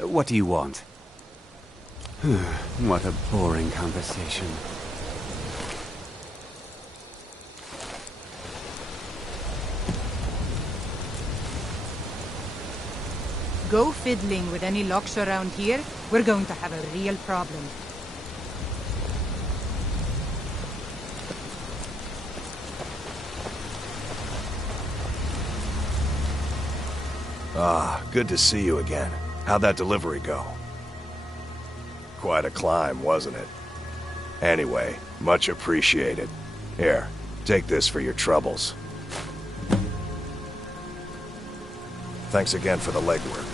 What do you want? What a boring conversation. Go fiddling with any locks around here, we're going to have a real problem. Ah, good to see you again. How'd that delivery go? Quite a climb, wasn't it? Anyway, much appreciated. Here, take this for your troubles. Thanks again for the legwork.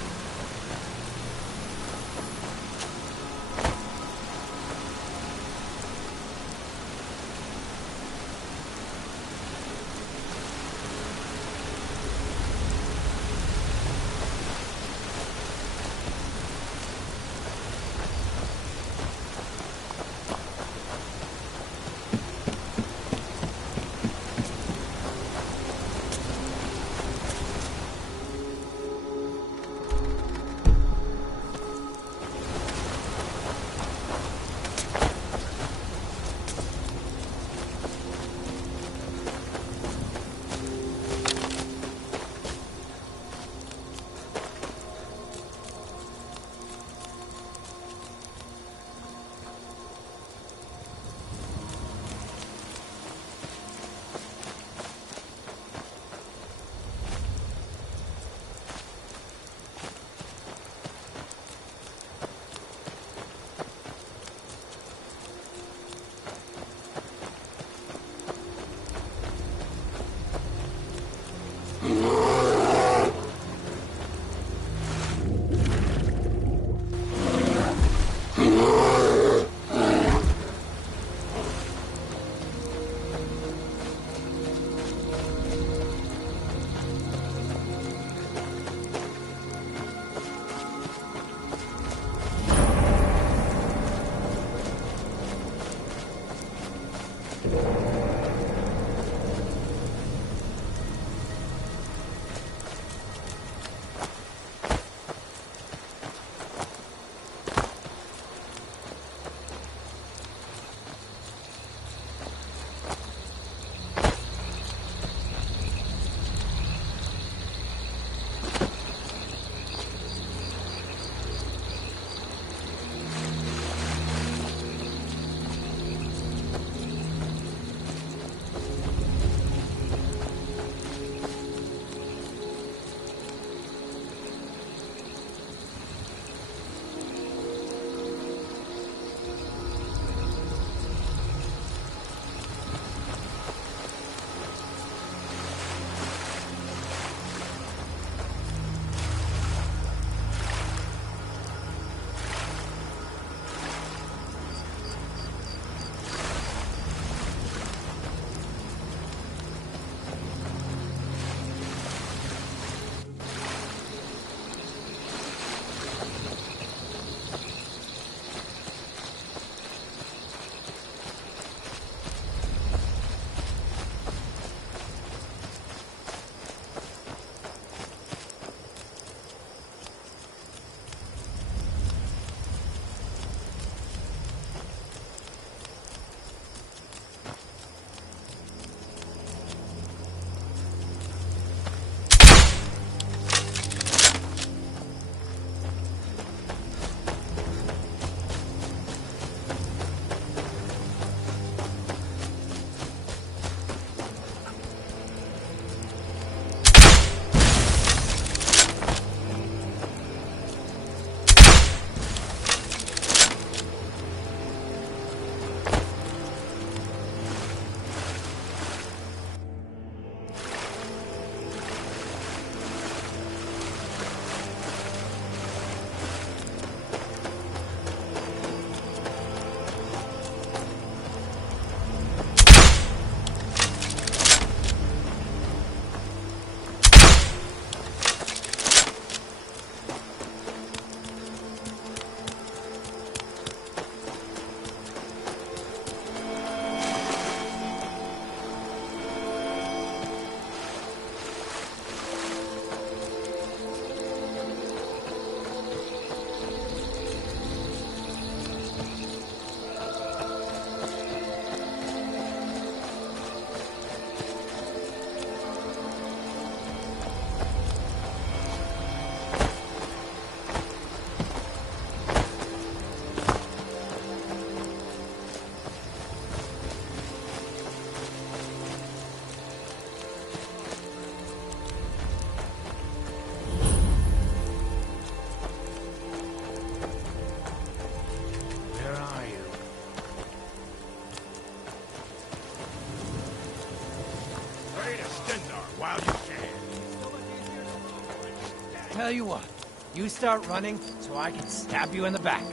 Tell you what, you start running so I can stab you in the back.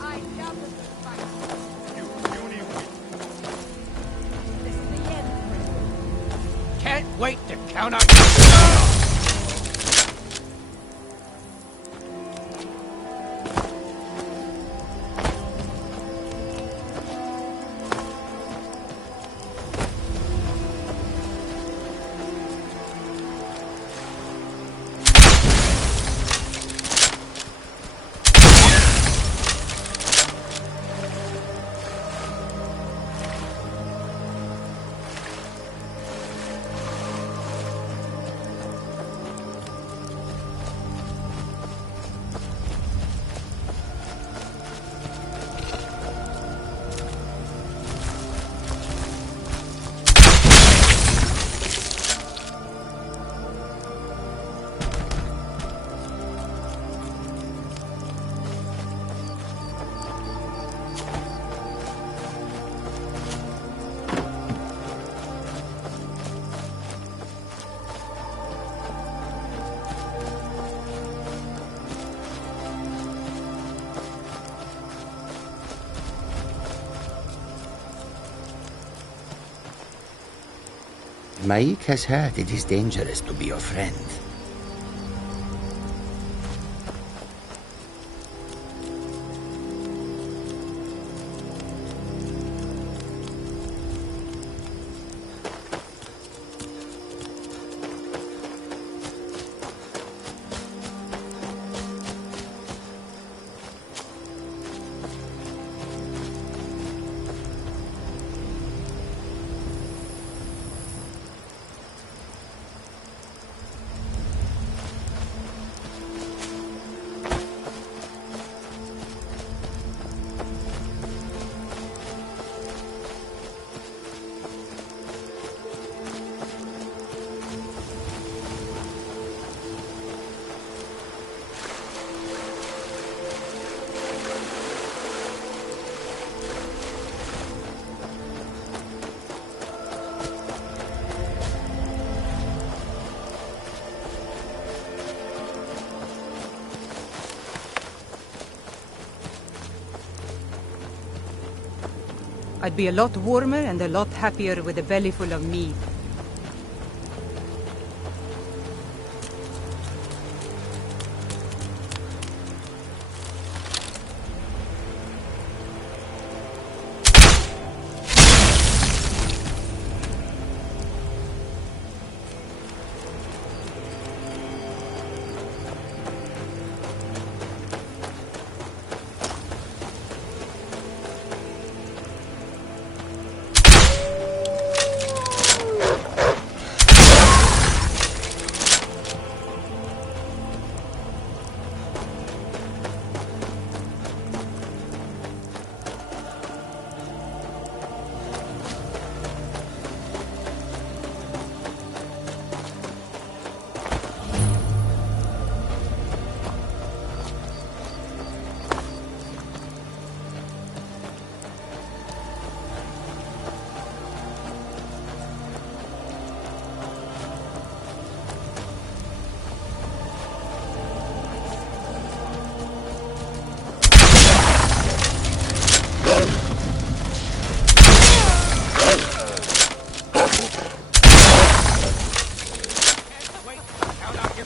I doubt this is fight. You puny witch. This is the end for you. Can't wait to count out your... Maik has heard it is dangerous to be your friend. I'd be a lot warmer and a lot happier with a belly full of meat.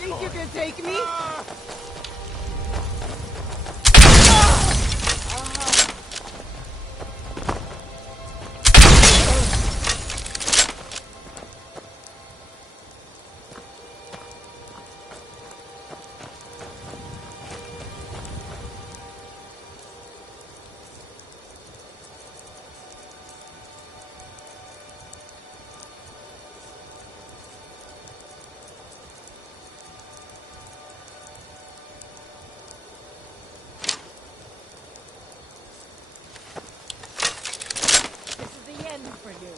Think you can take me? For you.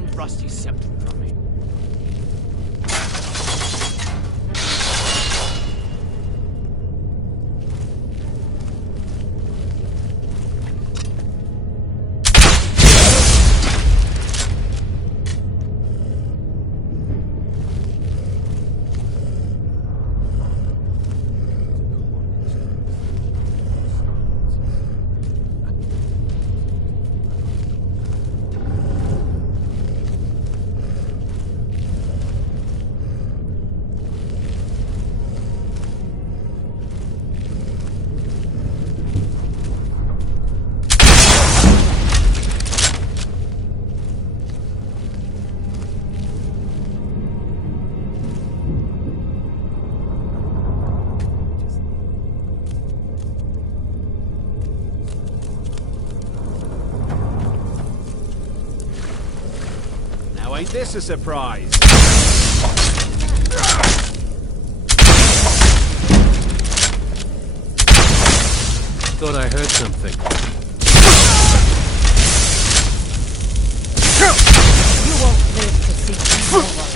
one rusty scepter from me. Ain't this a surprise? Thought I heard something. You won't live to see me over.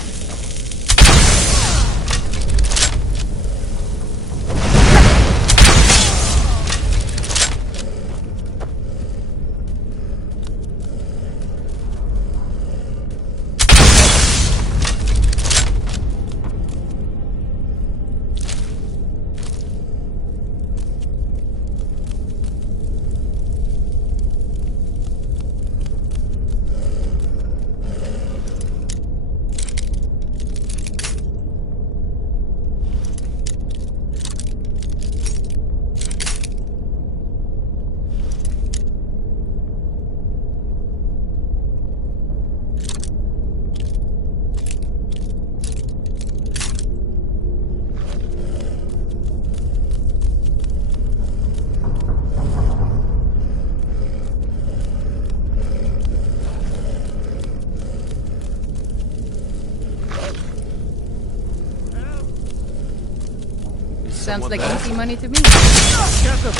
Sounds like easy money to me. Get him!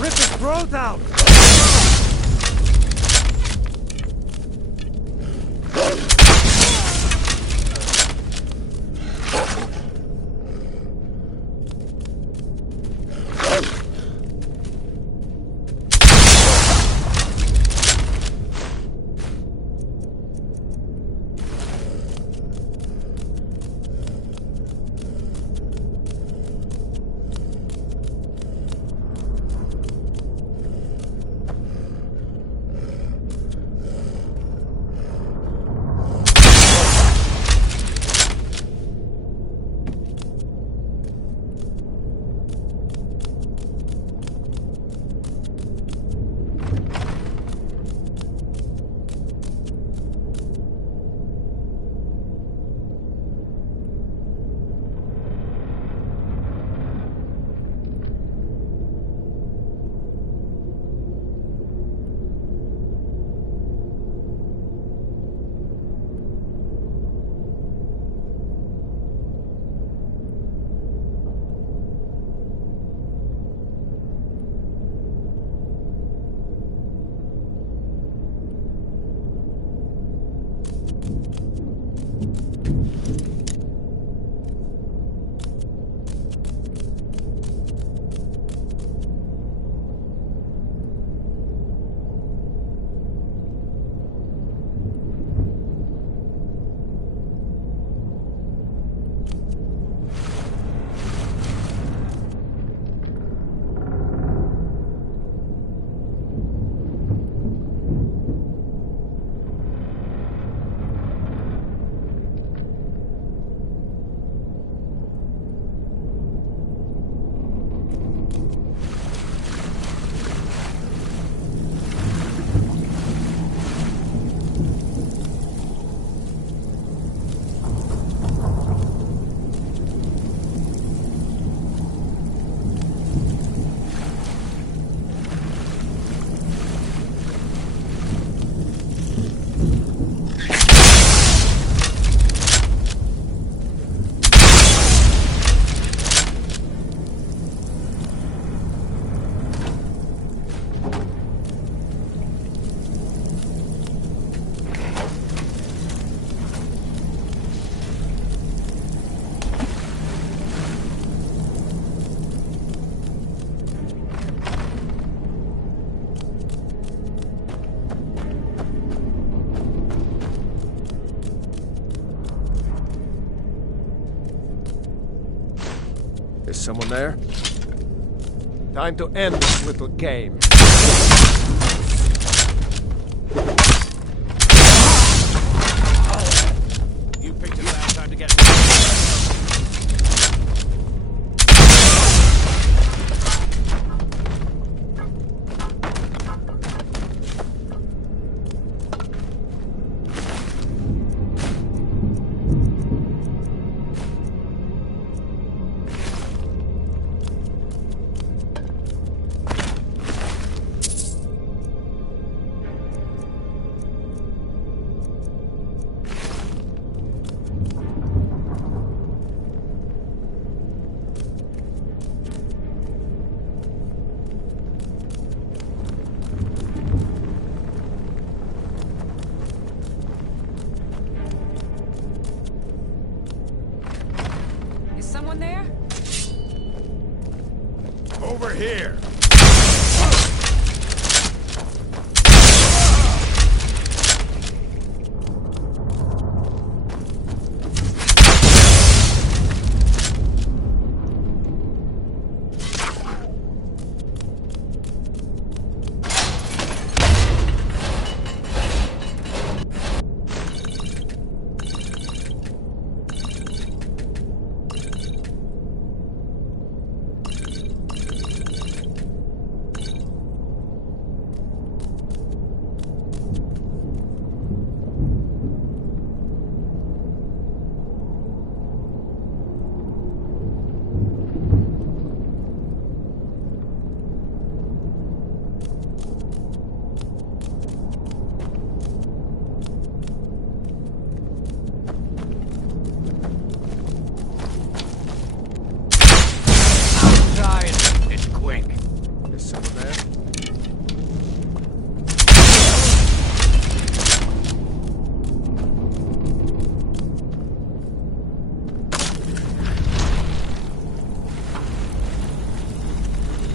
Rip his throat out! Is someone there? Time to end this little game. You picked a bad time to get me. Someone there? Over here!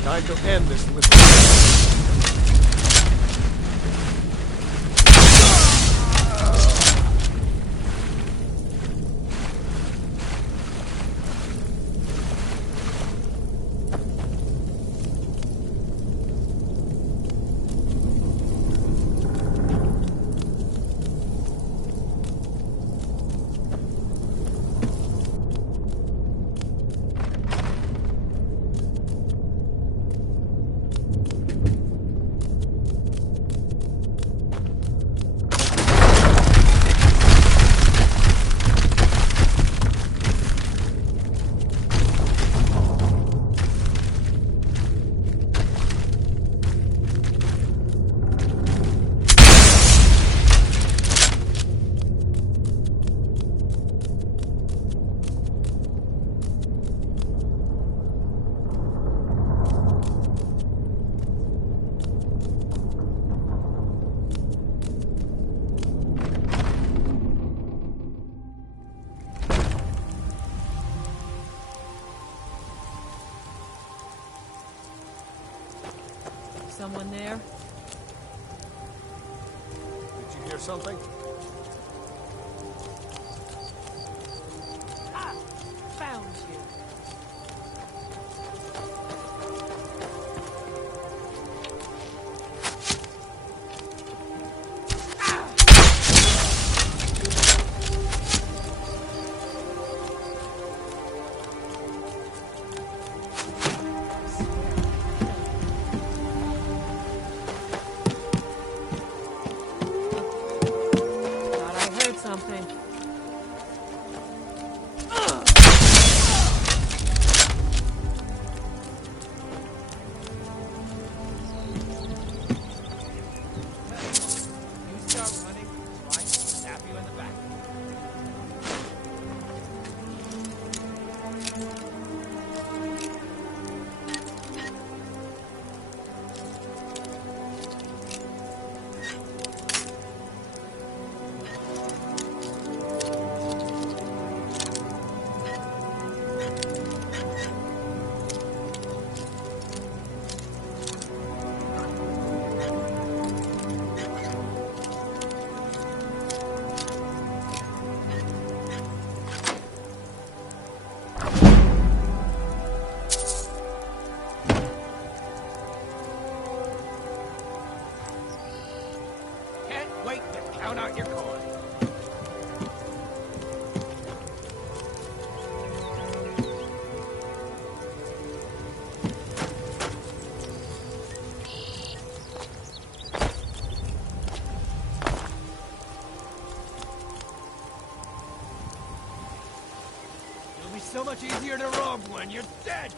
Time to end this little... Someone there? Did you hear something? Ah! Found you. so much easier to rob when you're dead!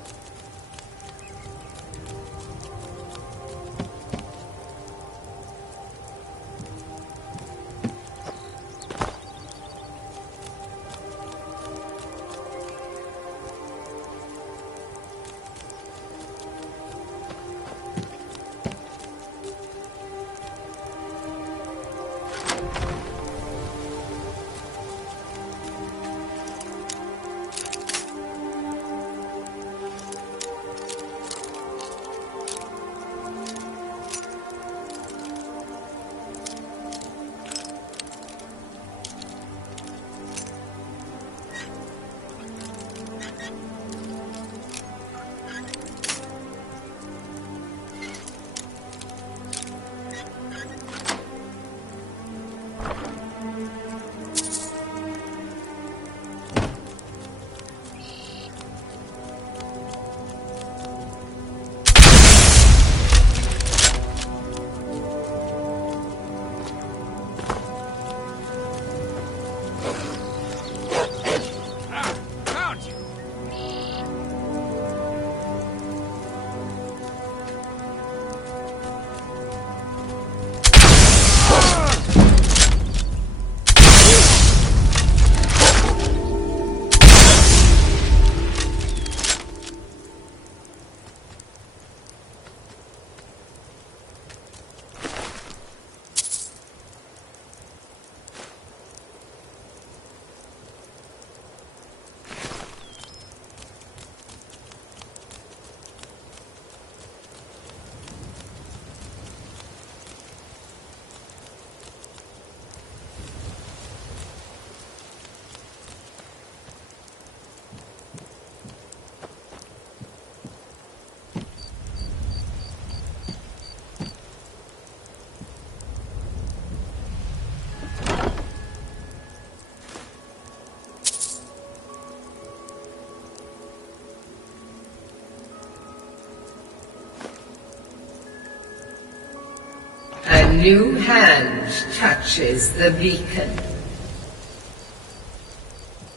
A new hand touches the beacon.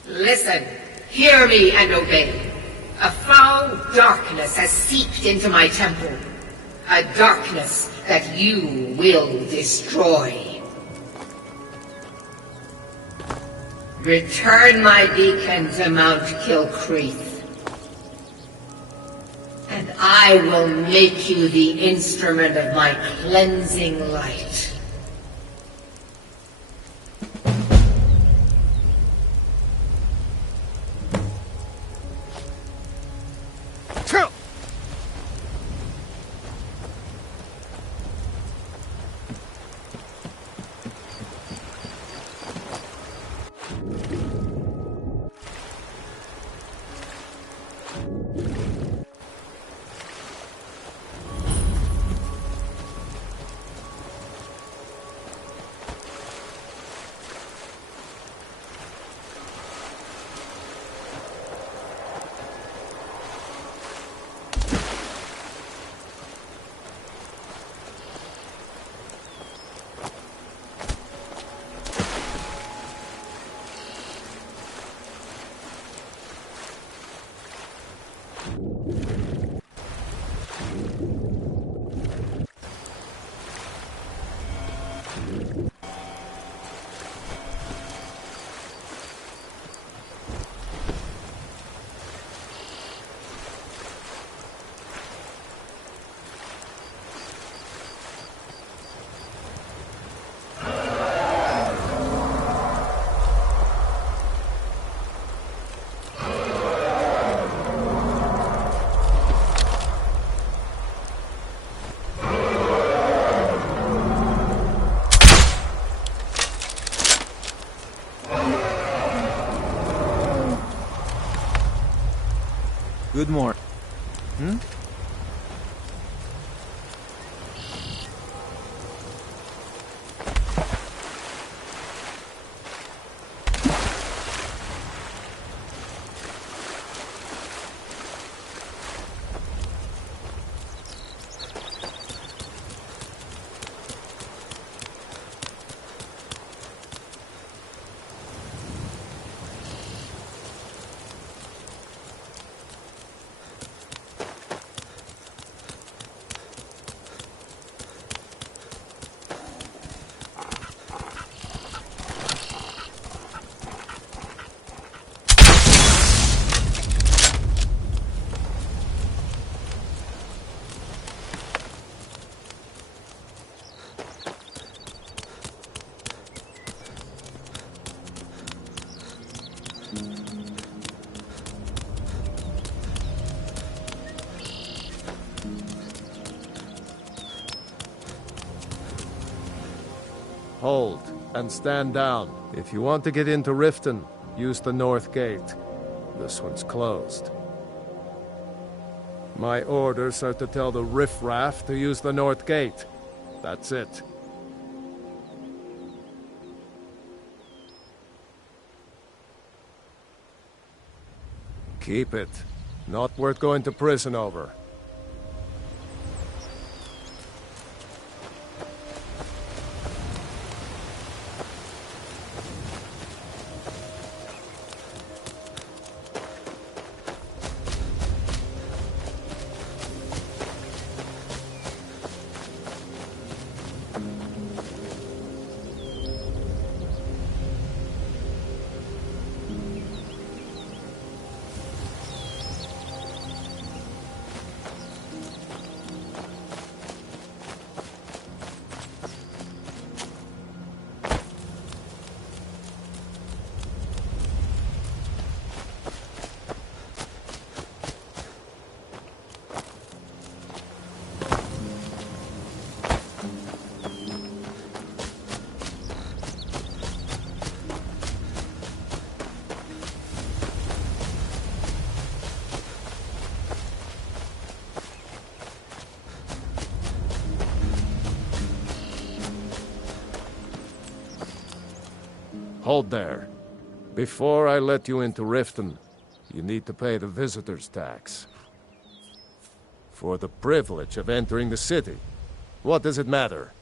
Listen, hear me and obey. A foul darkness has seeped into my temple. A darkness that you will destroy. Return my beacon to Mount Kilcreath. And I will make you the instrument of my cleansing light. Good morning. Hold, and stand down. If you want to get into Riften, use the north gate. This one's closed. My orders are to tell the riffraff to use the north gate. That's it. Keep it. Not worth going to prison over. Hold there. Before I let you into Riften, you need to pay the visitor's tax. For the privilege of entering the city. What does it matter?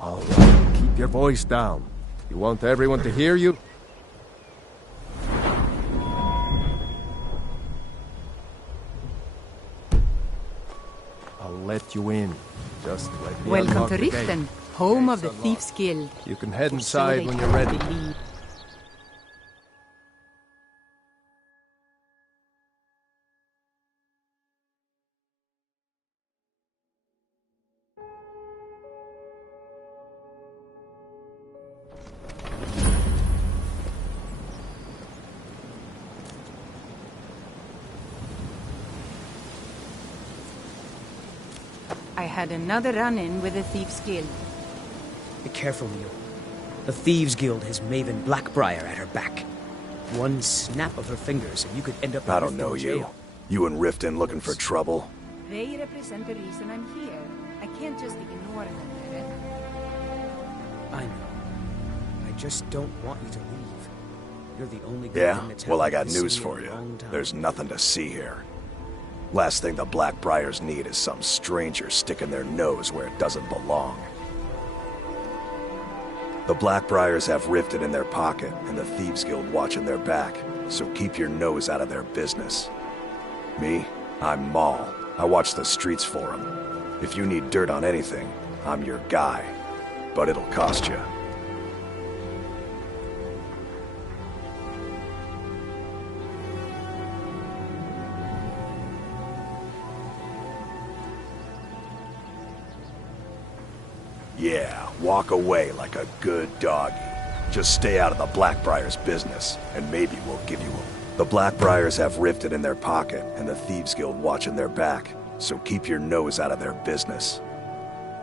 All right, keep your voice down. You want everyone to hear you? Let you in. Just let me Welcome unlock to the gate. Riften, home of the Gate's Thieves' Guild. You can head Or so inside they when tell you're ready. us to believe. I had another run-in with the Thieves' Guild. Be careful, Leo. The Thieves Guild has Maven Blackbriar at her back. One snap of her fingers and you could end up in I don't know Riften you. jail. You and Riften looking for trouble? They represent the reason I'm here. I can't just ignore them, Eric. I know. I just don't want you to leave. You're the only good Yeah? thing that's Well, I happened got to this news city for in a you. long time. There's nothing to see here. Last thing the Blackbriars need is some stranger sticking their nose where it doesn't belong. The Blackbriars have Riften in their pocket and the Thieves Guild watching their back, so keep your nose out of their business. Me? I'm Maul. I watch the streets for them. If you need dirt on anything, I'm your guy. But it'll cost you. Yeah, walk away like a good doggy. Just stay out of the Blackbriars' business, and maybe we'll give you a... The Blackbriars have Riften in their pocket, and the Thieves Guild watching their back, so keep your nose out of their business.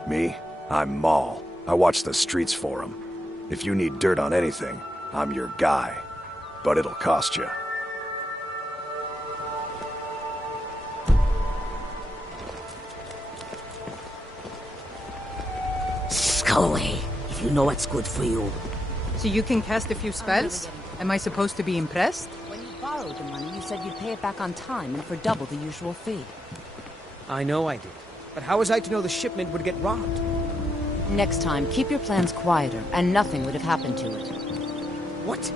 Me? I'm Maul. I watch the streets for them. If you need dirt on anything, I'm your guy. But it'll cost you. Go away, if you know what's good for you. So you can cast a few spells? Am I supposed to be impressed? When you borrowed the money, you said you'd pay it back on time and for double the usual fee. I know I did. But how was I to know the shipment would get robbed? Next time, keep your plans quieter, and nothing would have happened to it. What?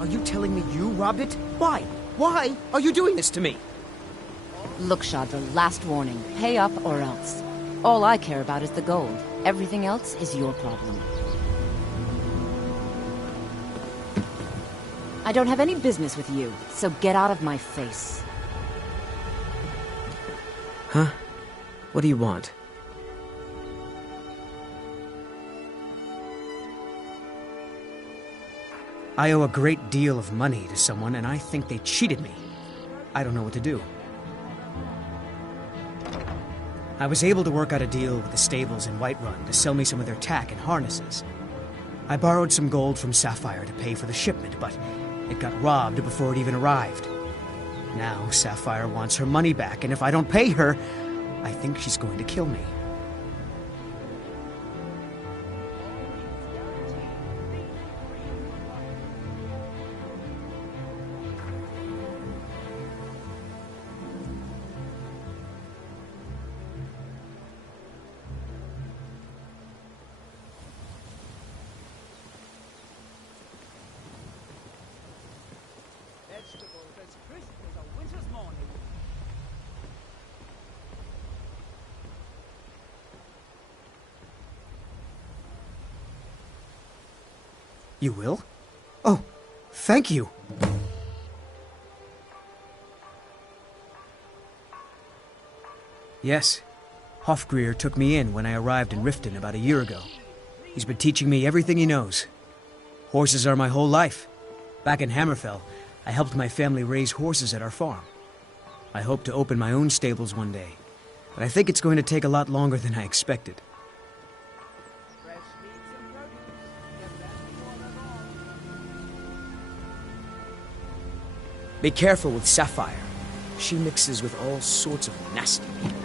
Are you telling me you robbed it? Why? Why are you doing this to me? Look, Shadra, last warning. Pay up or else. All I care about is the gold. Everything else is your problem. I don't have any business with you, so get out of my face. Huh? What do you want? I owe a great deal of money to someone, and I think they cheated me. I don't know what to do. I was able to work out a deal with the stables in Whiterun to sell me some of their tack and harnesses. I borrowed some gold from Sapphire to pay for the shipment, but it got robbed before it even arrived. Now Sapphire wants her money back, and if I don't pay her, I think she's going to kill me. You will? Oh, thank you. Yes. Hofgrir took me in when I arrived in Riften about a year ago. He's been teaching me everything he knows. Horses are my whole life. Back in Hammerfell, I helped my family raise horses at our farm. I hope to open my own stables one day, but I think it's going to take a lot longer than I expected. Be careful with Sapphire. She mixes with all sorts of nasty people.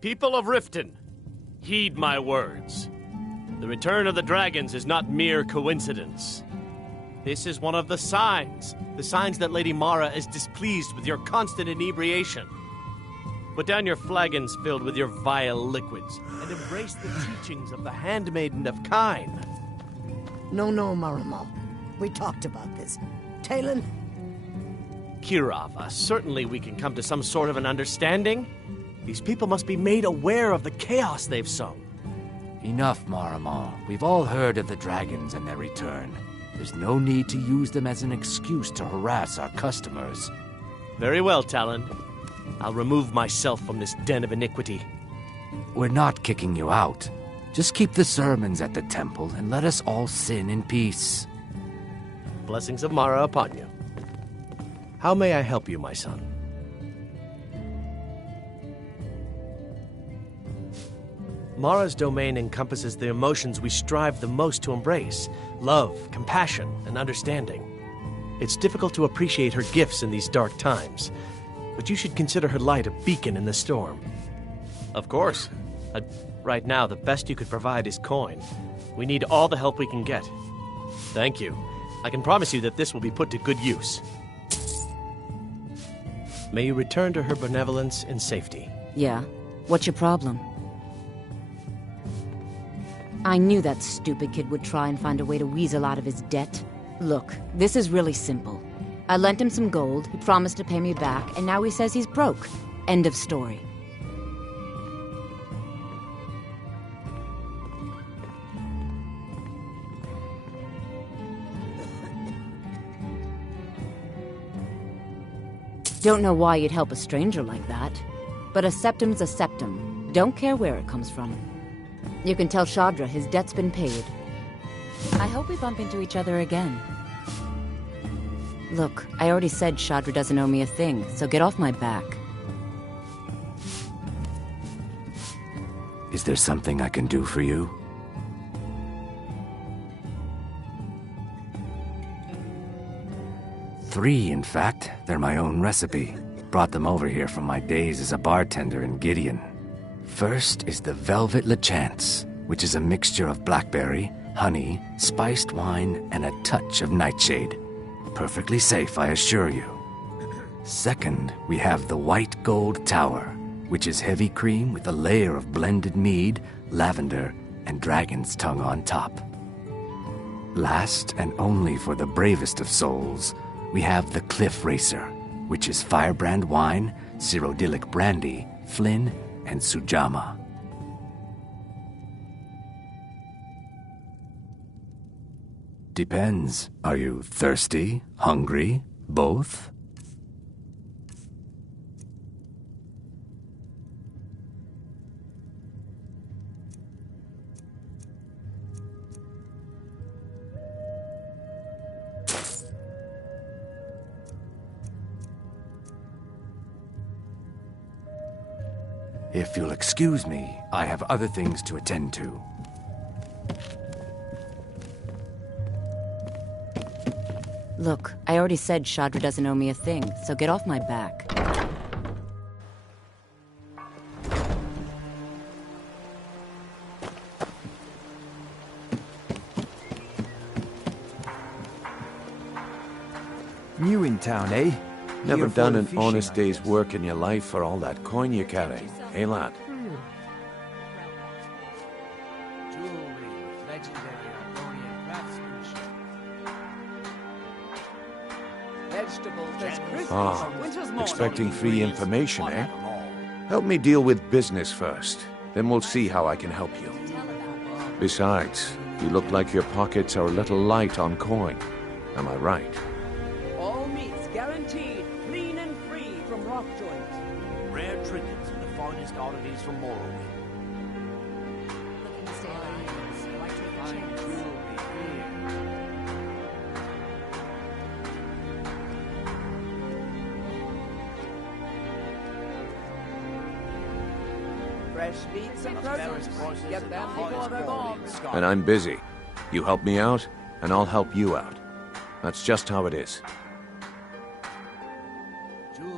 People of Riften, heed my words. The return of the dragons is not mere coincidence. This is one of the signs that Lady Mara is displeased with your constant inebriation. Put down your flagons filled with your vile liquids, and embrace the teachings of the Handmaiden of Kine. No, Marama. We talked about this. Talon? Kirava, certainly we can come to some sort of an understanding. These people must be made aware of the chaos they've sown. Enough, Marama. We've all heard of the dragons and their return. There's no need to use them as an excuse to harass our customers. Very well, Talon. I'll remove myself from this den of iniquity. We're not kicking you out. Just keep the sermons at the temple and let us all sin in peace. Blessings of Mara upon you. How may I help you, my son? Mara's domain encompasses the emotions we strive the most to embrace: love, compassion, and understanding. It's difficult to appreciate her gifts in these dark times, but you should consider her light a beacon in the storm. Of course. Right now, the best you could provide is coin. We need all the help we can get. Thank you. I can promise you that this will be put to good use. May you return to her benevolence in safety. Yeah? What's your problem? I knew that stupid kid would try and find a way to weasel out of his debt. Look, this is really simple. I lent him some gold, he promised to pay me back, and now he says he's broke. End of story. Don't know why you'd help a stranger like that. But a septum's a septum. Don't care where it comes from. You can tell Shadra his debt's been paid. I hope we bump into each other again. Look, I already said Shadra doesn't owe me a thing, so get off my back. Is there something I can do for you? Three, in fact. They're my own recipe. Brought them over here from my days as a bartender in Gideon. First is the Velvet Lechance, which is a mixture of blackberry, honey, spiced wine, and a touch of nightshade. Perfectly safe, I assure you. Second, we have the White Gold Tower, which is heavy cream with a layer of blended mead, lavender, and dragon's tongue on top. Last, and only for the bravest of souls, we have the Cliff Racer, which is firebrand wine, cyrodiilic brandy, flin, and sujama. Depends. Are you thirsty? Hungry? Both? If you'll excuse me, I have other things to attend to. Look, I already said Shadra doesn't owe me a thing, so get off my back. New in town, eh? Never Here for done the an fishing, honest I day's guess. work in your life for all that coin you carry, eh, lad? Jewelry, legendary Argonian craftsmanship. Vegetables, there's Christmas Ah, on winter's morning. expecting free information, eh? Help me deal with business first, then we'll see how I can help you. Besides, you look like your pockets are a little light on coin. Am I right? All meats guaranteed, clean and free from rock joints. Rare trinkets and the finest oddities from Morrowind. Fine jewelry here. Fresh meats and produce. Get them before they're gone. And I'm busy. You help me out, and I'll help you out. That's just how it is.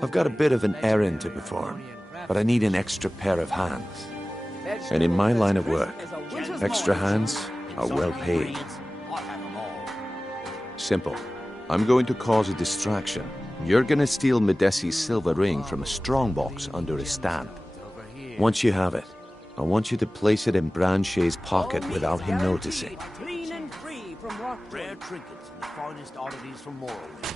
I've got a bit of an errand to perform, but I need an extra pair of hands. And in my line of work, extra hands are well paid. Simple. I'm going to cause a distraction. You're gonna steal Medesi's silver ring from a strongbox under his stand. Once you have it, I want you to place it in Branche's pocket without him noticing. Clean and free from rock rare trinkets and the finest oddities from Morrowind.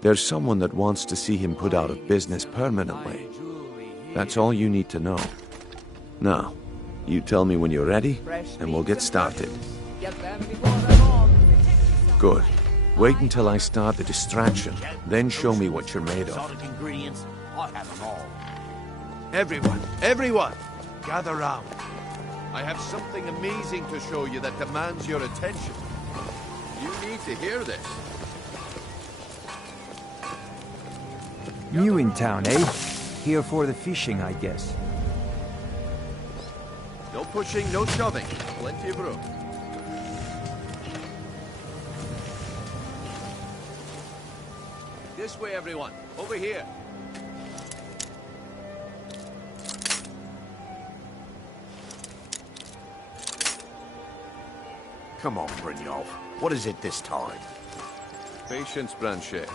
There's someone that wants to see him put out of business permanently. That's all you need to know. Now, you tell me when you're ready, and we'll get started. Get them before they're gone. Good. Wait until I start the distraction, then show me what you're made of. Exotic ingredients, I have them all. Everyone, gather round. I have something amazing to show you that demands your attention. You need to hear this. New in town, eh? Here for the fishing, I guess. No pushing, no shoving. Plenty of room. This way, everyone. Over here. Come on, Brynjolf. What is it this time? Patience, Branche.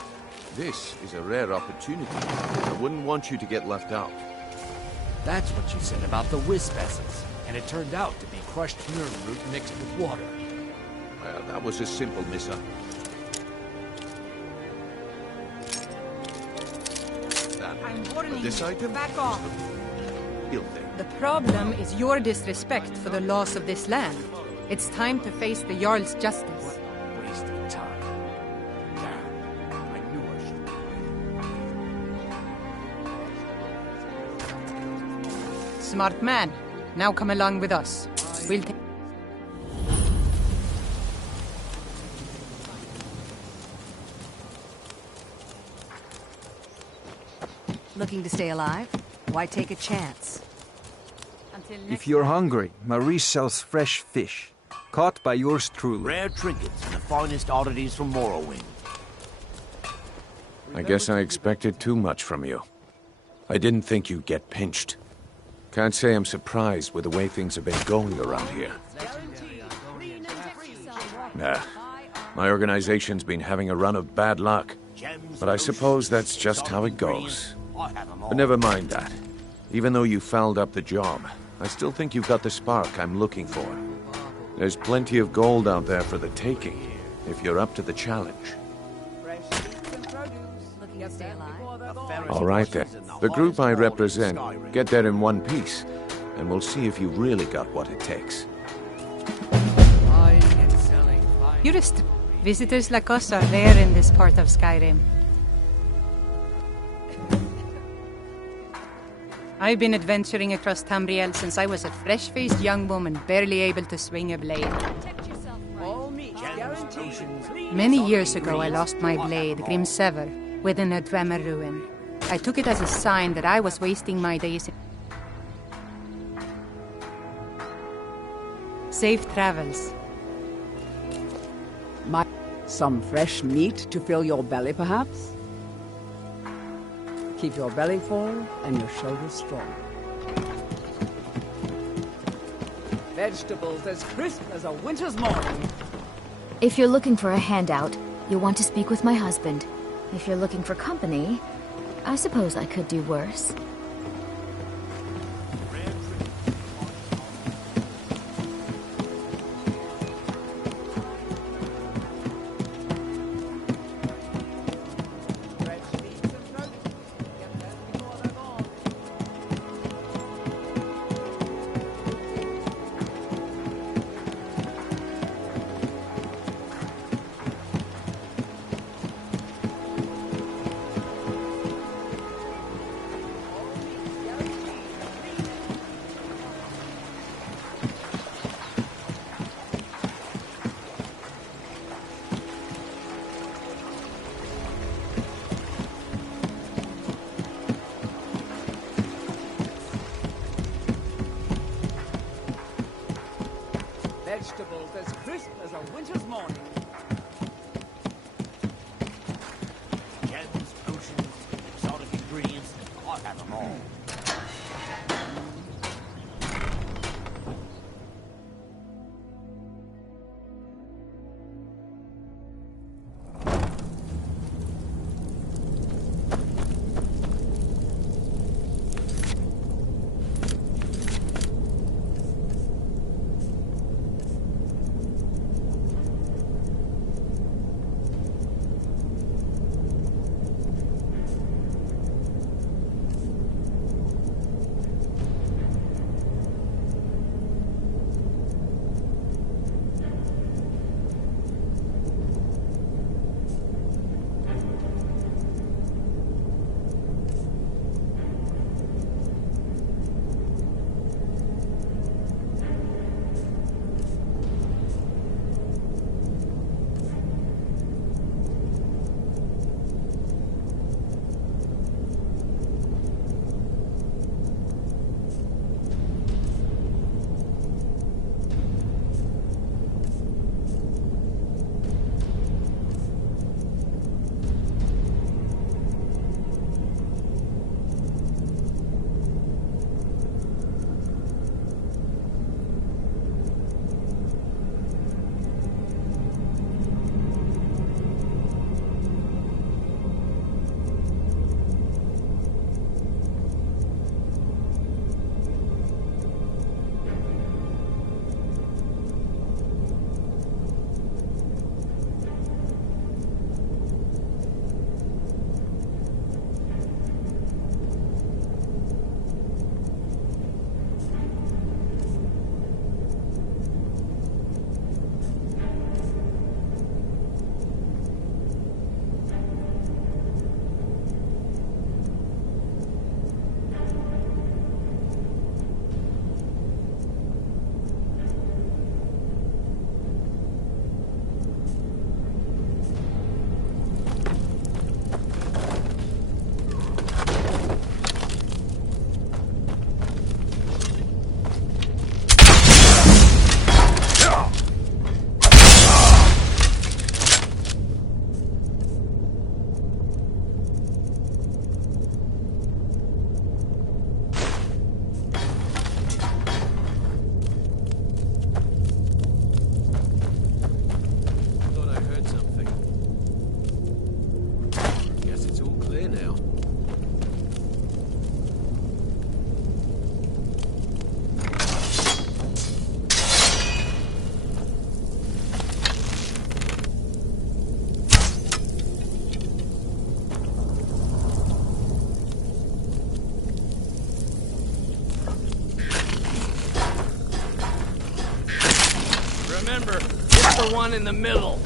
This is a rare opportunity. I wouldn't want you to get left out. That's what you said about the wisp essence. And it turned out to be crushed nerve root mixed with water. Well, that was a simple miss-up. I'm warning This you. item? Back off. Real thing. The problem is your disrespect for the laws of this land. It's time to face the Jarl's justice. Wasting time. Damn. I knew I should. Smart man. Now come along with us. We'll take... Looking to stay alive? Why take a chance? If you're hungry, Marie sells fresh fish. Caught by yours truly. Rare trinkets and the finest oddities from Morrowind. I guess I expected too much from you. I didn't think you'd get pinched. Can't say I'm surprised with the way things have been going around here. Nah, my organization's been having a run of bad luck. But I suppose that's just how it goes. But never mind that. Even though you fouled up the job, I still think you've got the spark I'm looking for. There's plenty of gold out there for the taking, if you're up to the challenge. Looking to stay alive? All right then. The group I represent, get there in one piece. and we'll see if you've really got what it takes. Buying and selling. Purist. Visitors like us are rare in this part of Skyrim. I've been adventuring across Tamriel since I was a fresh-faced young woman, barely able to swing a blade. All meats guaranteed. Many years ago, I lost my blade, Grimsever, within a Dwemer ruin. I took it as a sign that I was wasting my days. Safe travels. Some fresh meat to fill your belly, perhaps? Keep your belly full and your shoulders strong. Vegetables as crisp as a winter's morning. If you're looking for a handout, you'll want to speak with my husband. If you're looking for company, I suppose I could do worse. Vegetables as crisp as a winter's morning. Gems, potions, exotic ingredients. I'll have them all. remember, it's the one in the middle.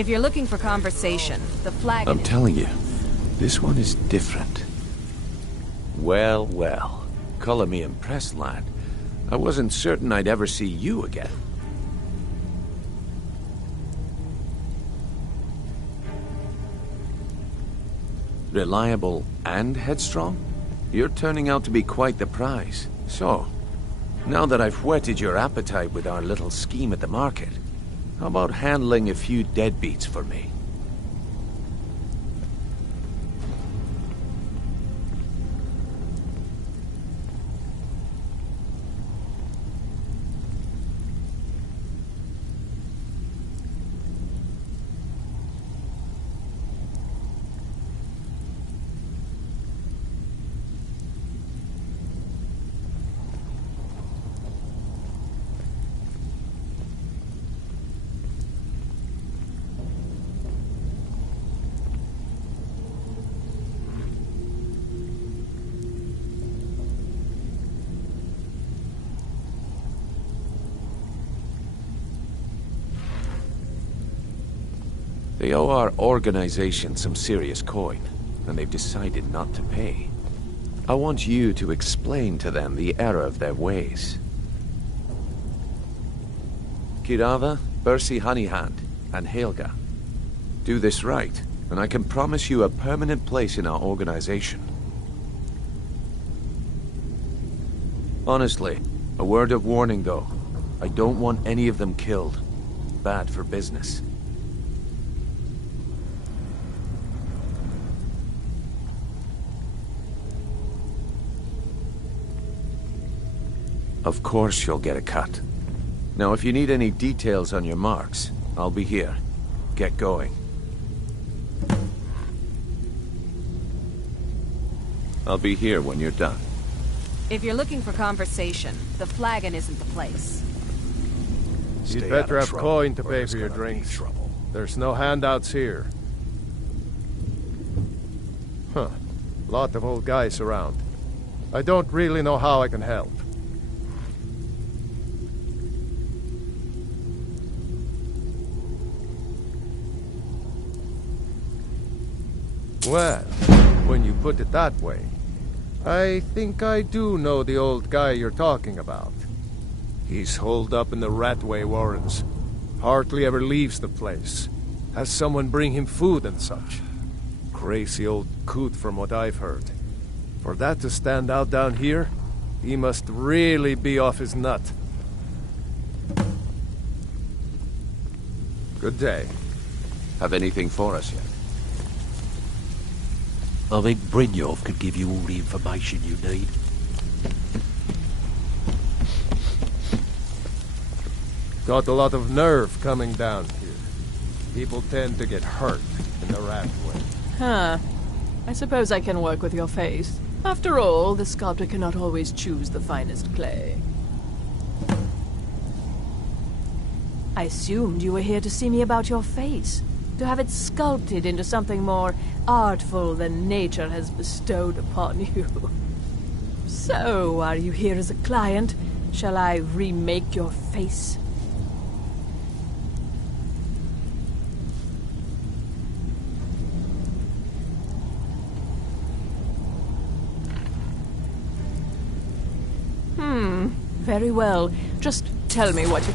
If you're looking for conversation, the flag... I'm telling you, this one is different. Well, well. Color me impressed, lad. I wasn't certain I'd ever see you again. Reliable and headstrong? You're turning out to be quite the prize. So, now that I've whetted your appetite with our little scheme at the market, how about handling a few deadbeats for me? They owe our organization some serious coin, and they've decided not to pay. I want you to explain to them the error of their ways. Kirava, Bersi Honeyhand, and Helga. Do this right, and I can promise you a permanent place in our organization. Honestly, a word of warning though. I don't want any of them killed. Bad for business. Of course you'll get a cut. Now if you need any details on your marks, I'll be here. Get going. I'll be here when you're done. If you're looking for conversation, the flagon isn't the place. You'd better have coin to pay for your drinks. There's no handouts here. Huh. Lot of old guys around. I don't really know how I can help. Well, when you put it that way, I think I do know the old guy you're talking about. He's holed up in the Ratway Warrens. Hardly ever leaves the place. Has someone bring him food and such. Crazy old coot from what I've heard. For that to stand out down here, he must really be off his nut. Good day. Have anything for us yet? I think Brynjolf could give you all the information you need. Got a lot of nerve coming down here. People tend to get hurt in the Ratway. Huh. I suppose I can work with your face. After all, the sculptor cannot always choose the finest clay. I assumed you were here to see me about your face. To have it sculpted into something more artful than nature has bestowed upon you. So, are you here as a client? Shall I remake your face? Very well. Just tell me what you...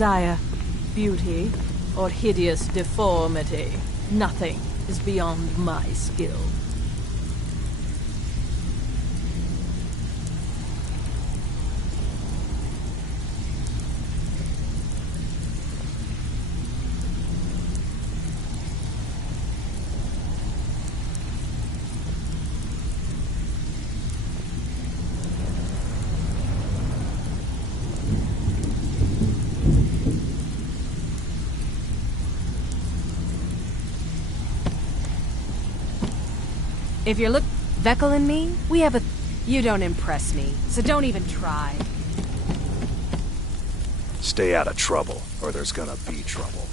desire beauty or hideous deformity. Nothing is beyond my skill. If you're Vekel and me, we have a... You don't impress me, so don't even try. Stay out of trouble, or there's gonna be trouble.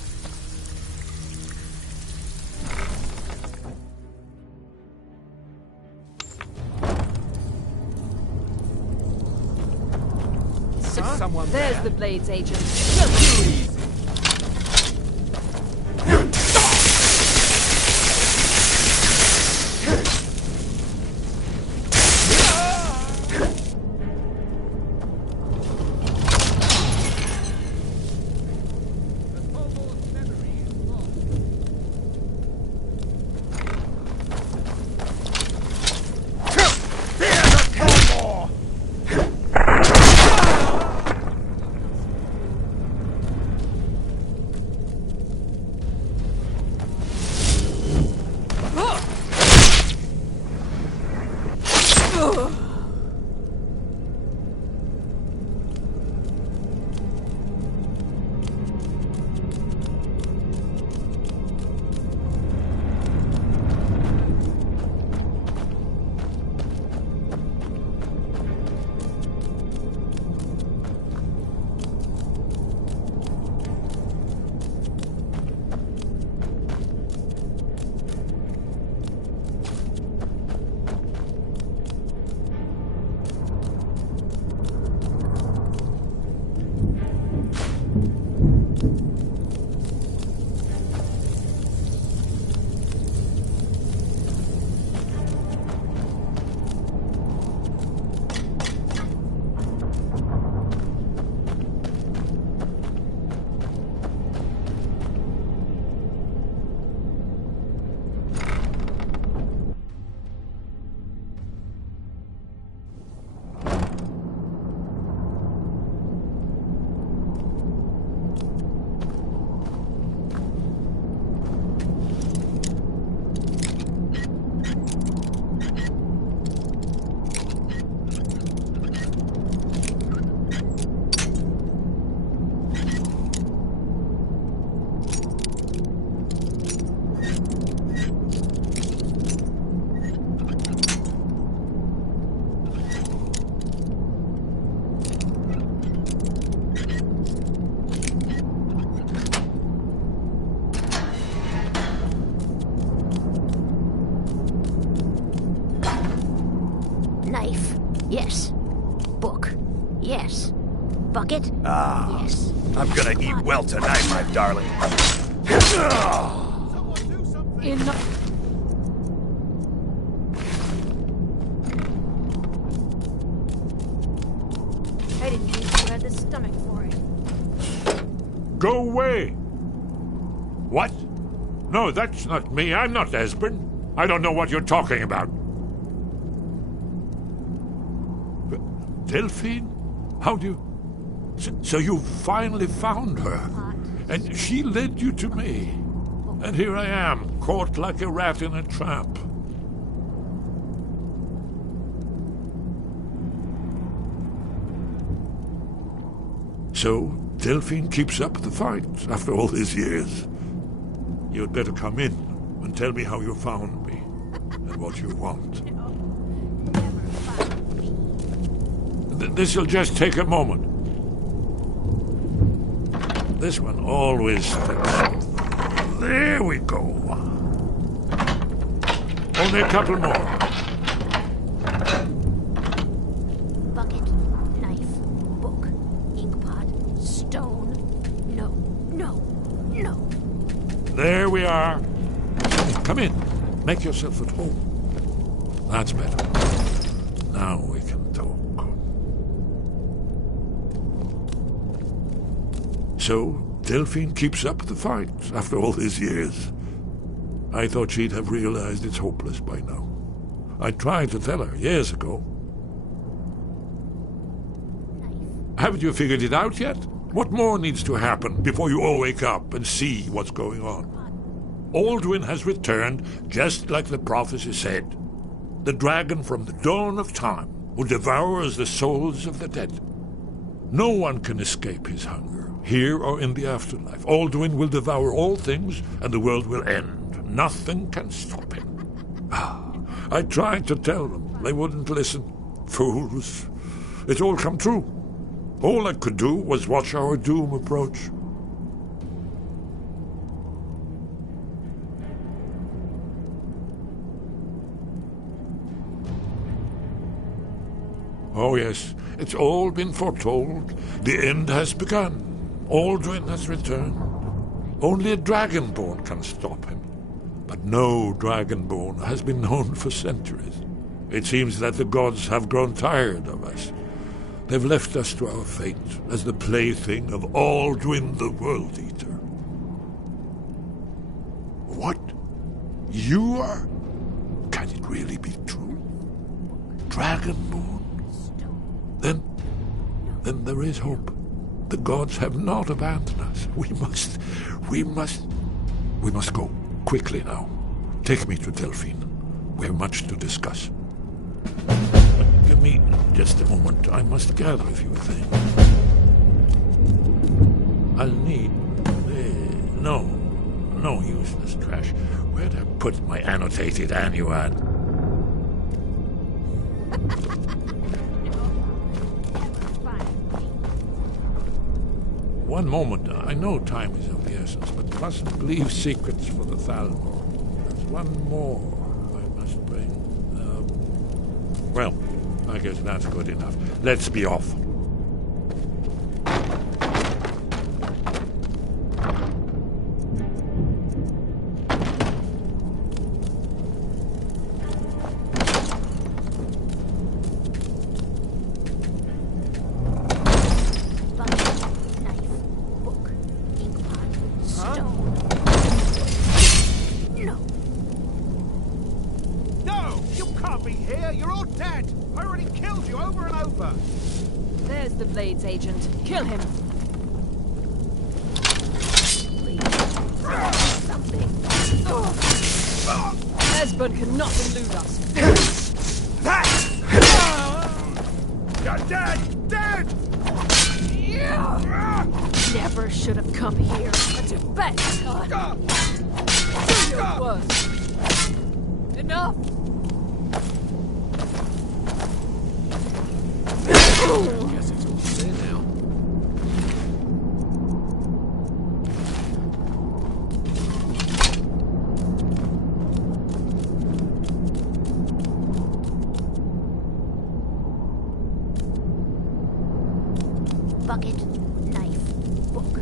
There's the Blades agent. Knife. Yes. Book. Yes. Bucket. Ah. Yes. I'm gonna eat well tonight, my darling. I didn't think you had the stomach for it. Go away! What? No, that's not me. I'm not Esbern. I don't know what you're talking about. Delphine? How do you... So you finally found her. And she led you to me. And here I am, caught like a rat in a trap. So, Delphine keeps up the fight after all these years. You'd better come in and tell me how you found me and what you want. This'll just take a moment. This one always sticks. There we go. Only a couple more. Bucket, knife, book, inkpot, stone. No, no, no. There we are. Come in. Make yourself at home. That's better. Now we can talk. So, Delphine keeps up the fight after all these years. I thought she'd have realized it's hopeless by now. I tried to tell her years ago. Haven't you figured it out yet? What more needs to happen before you all wake up and see what's going on? Alduin has returned just like the prophecy said. The dragon from the dawn of time who devours the souls of the dead. No one can escape his hunger, here or in the afterlife. Alduin will devour all things and the world will end. Nothing can stop him. I tried to tell them. They wouldn't listen. Fools. It's all come true. All I could do was watch our doom approach. Oh yes, it's all been foretold. The end has begun. Alduin has returned. Only a dragonborn can stop him. But no dragonborn has been known for centuries. It seems that the gods have grown tired of us. They've left us to our fate as the plaything of Alduin the World Eater. What? You are? Can it really be true? Dragonborn? Then there is hope. The gods have not abandoned us. We must go. Quickly now. Take me to Delphine. We have much to discuss. Give me just a moment. I must gather a few things. I'll need... No useless trash. Where'd I put my annotated annuad? One moment. I know time is of the essence, but mustn't leave secrets for the Thalmor. There's one more I must bring. Well, I guess that's good enough. Let's be off. Agent. Kill him. Esbern cannot elude us. You're dead! Dead! Never should have come here. But to bet time. Do your worst. Enough. Guess it's all clear now. Bucket, knife, book,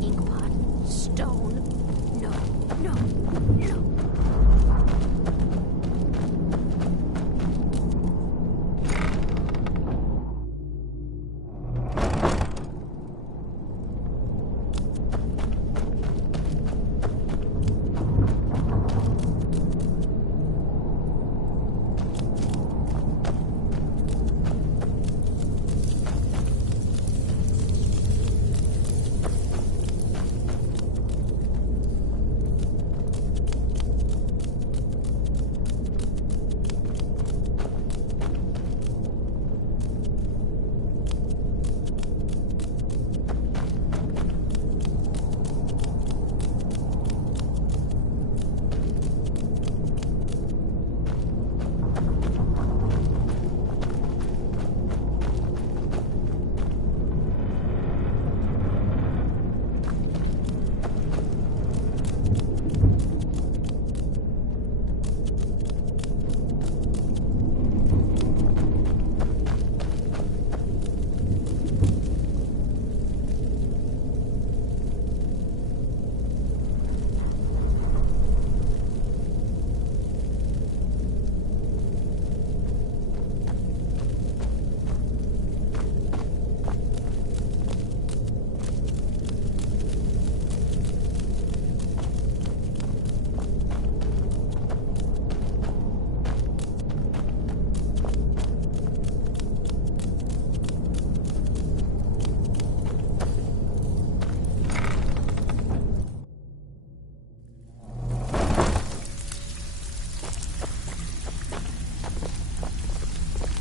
inkpot, stone. No.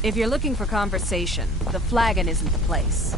If you're looking for conversation, the flagon isn't the place.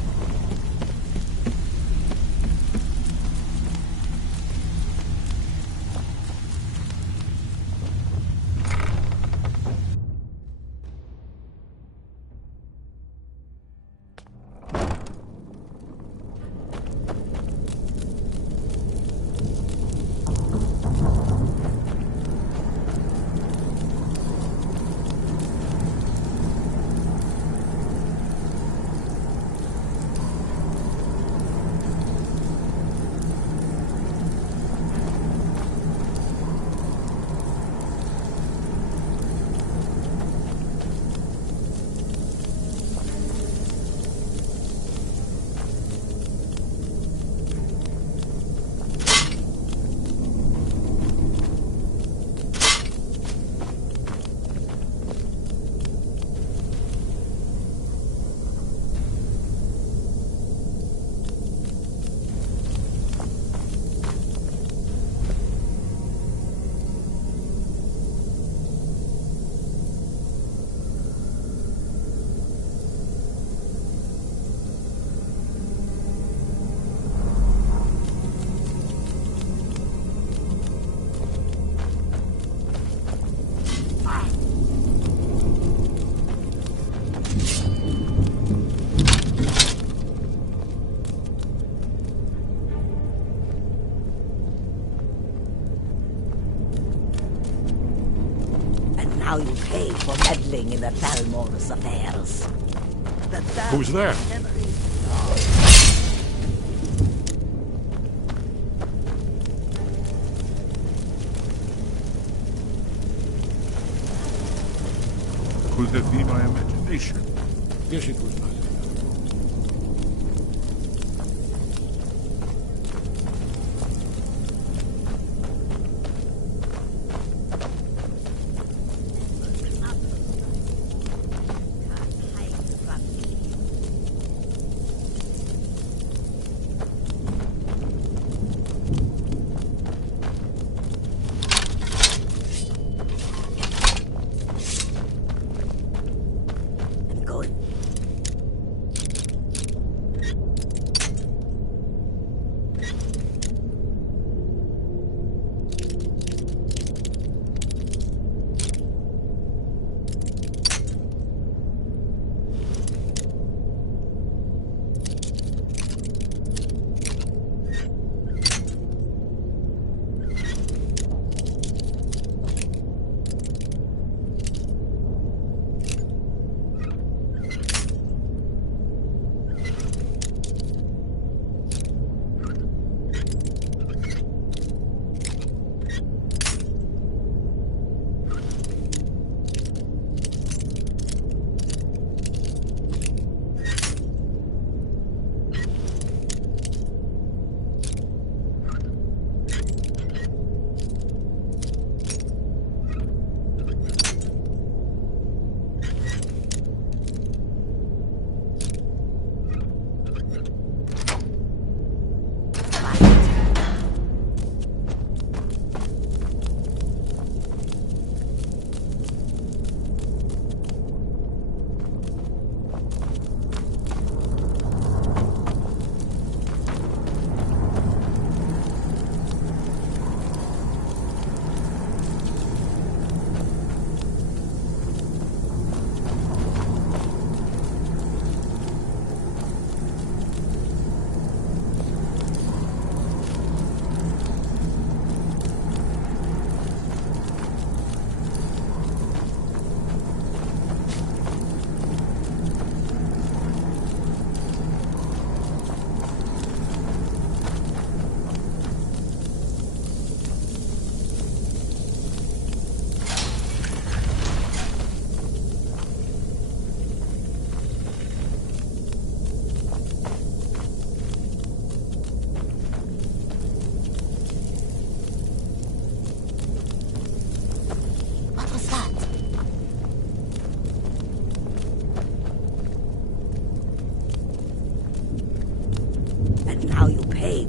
Now you pay for meddling in the Thalmor's affairs. Who's there? Could that be my imagination? Yes, it was not.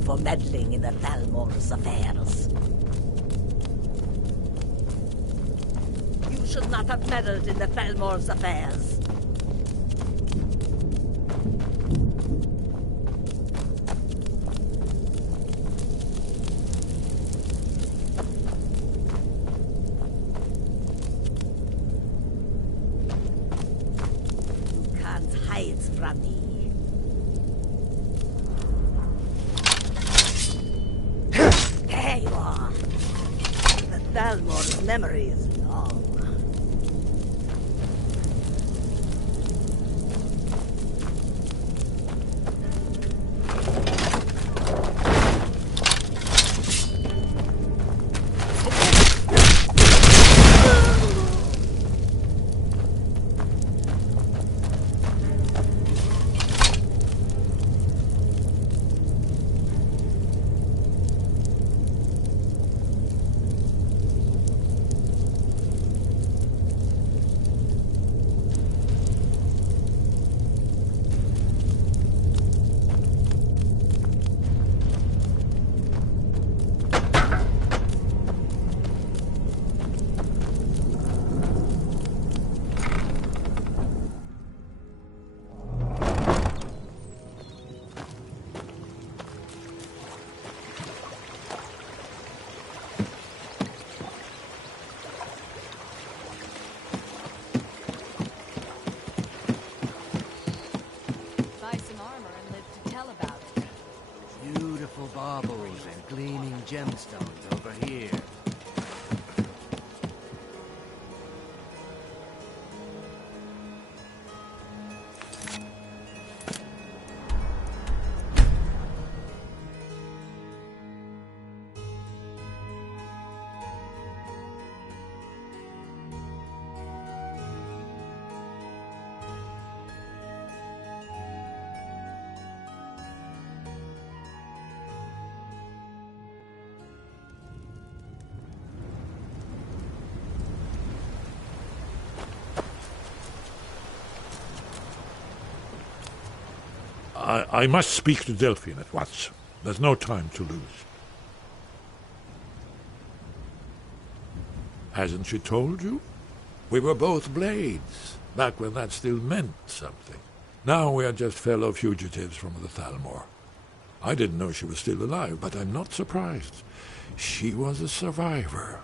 For meddling in the Thalmor's affairs. You should not have meddled in the Thalmor's affairs. hides from me. There you are. The Thalmor's memory is long. Beautiful baubles and gleaming gemstones over here. I must speak to Delphine at once. There's no time to lose. Hasn't she told you? We were both blades, back when that still meant something. Now we are just fellow fugitives from the Thalmor. I didn't know she was still alive, but I'm not surprised. She was a survivor.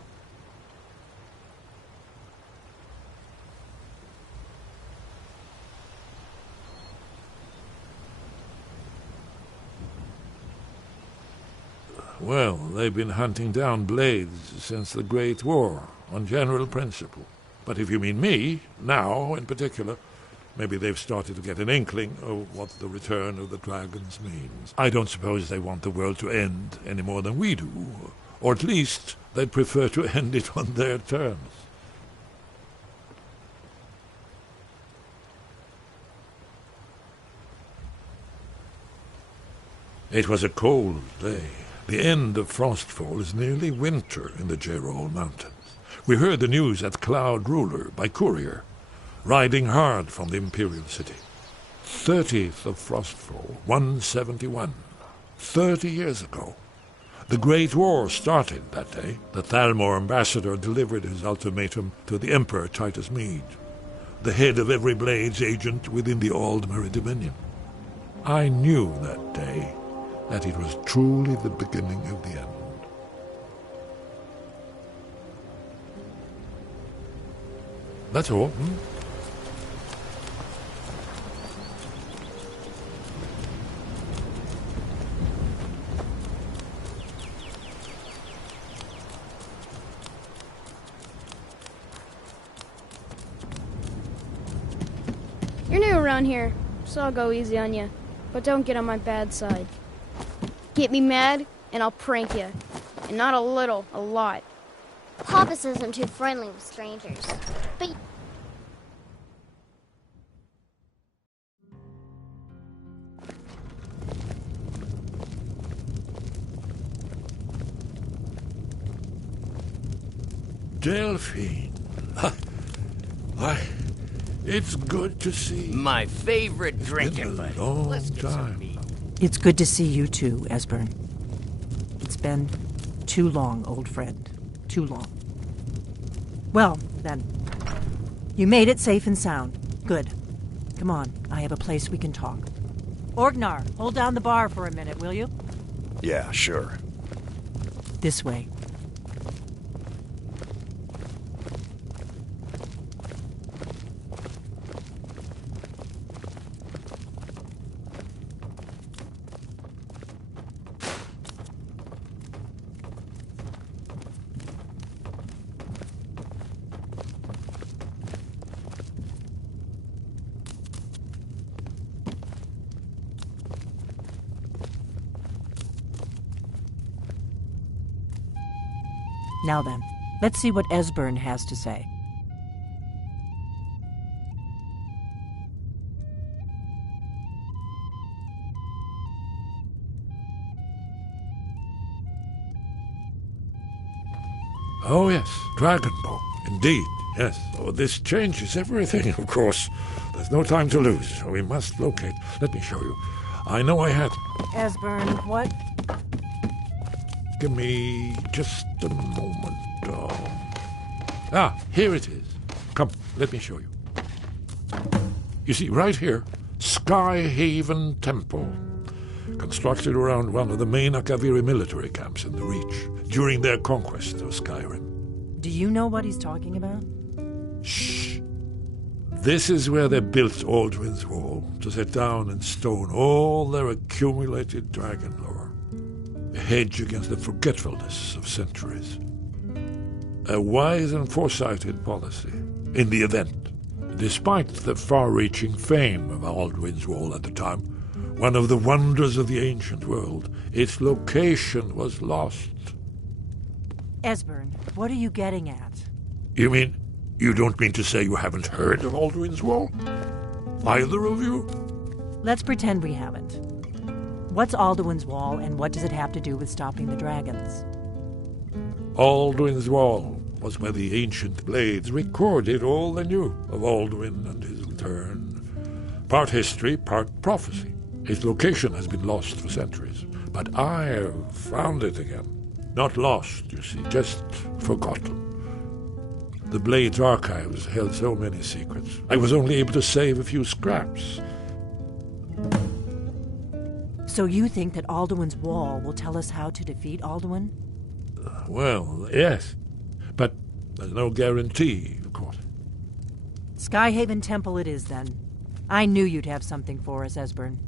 Well, they've been hunting down blades since the Great War, on general principle. But if you mean me, now in particular, maybe they've started to get an inkling of what the return of the dragons means. I don't suppose they want the world to end any more than we do, or at least they'd prefer to end it on their terms. It was a cold day. The end of Frostfall is nearly winter in the Gerol Mountains. We heard the news at Cloud Ruler by courier, riding hard from the Imperial City. 30th of Frostfall, 171. 30 years ago. The Great War started that day. The Thalmor ambassador delivered his ultimatum to the Emperor Titus Mede, the head of every Blades agent within the Aldmeri Dominion. I knew that day that it was truly the beginning of the end. That's all. You're new around here, so I'll go easy on you. But don't get on my bad side. Get me mad, and I'll prank you. And not a little, a lot. Papas isn't too friendly with strangers. But... Delphine. It's good to see. My favorite drinking buddy. buddy. Long Let's get some meat. It's good to see you too, Esbern. It's been too long, old friend. Too long. Well, then. You made it safe and sound. Good. Come on, I have a place we can talk. Orgnar, hold down the bar for a minute, will you? Yeah, sure. This way. Now then, let's see what Esbern has to say. Oh yes, Dragonbow. Indeed, yes. Oh, this changes everything, of course. There's no time to lose. We must locate. Let me show you. I know I had... Esbern, what? Give me just a moment. Here it is. Come, let me show you. You see, right here, Skyhaven Temple. Constructed around one of the main Akaviri military camps in the Reach during their conquest of Skyrim. Do you know what he's talking about? Shh. This is where they built Alduin's Wall to set down in stone all their accumulated dragon lore. A hedge against the forgetfulness of centuries. A wise and foresighted policy in the event. Despite the far-reaching fame of Alduin's Wall at the time, one of the wonders of the ancient world, its location was lost. Esbern, what are you getting at? You mean, you don't mean to say you haven't heard of Alduin's Wall? Either of you? Let's pretend we haven't. What's Alduin's Wall, and what does it have to do with stopping the dragons? Alduin's Wall was where the ancient blades recorded all they knew of Alduin and his return. Part history, part prophecy. Its location has been lost for centuries, but I have found it again. Not lost, you see, just forgotten. The Blade's archives held so many secrets. I was only able to save a few scraps. So you think that Alduin's Wall will tell us how to defeat Alduin? Well, yes. But there's no guarantee, of course. Skyhaven Temple it is, then. I knew you'd have something for us, Esbern.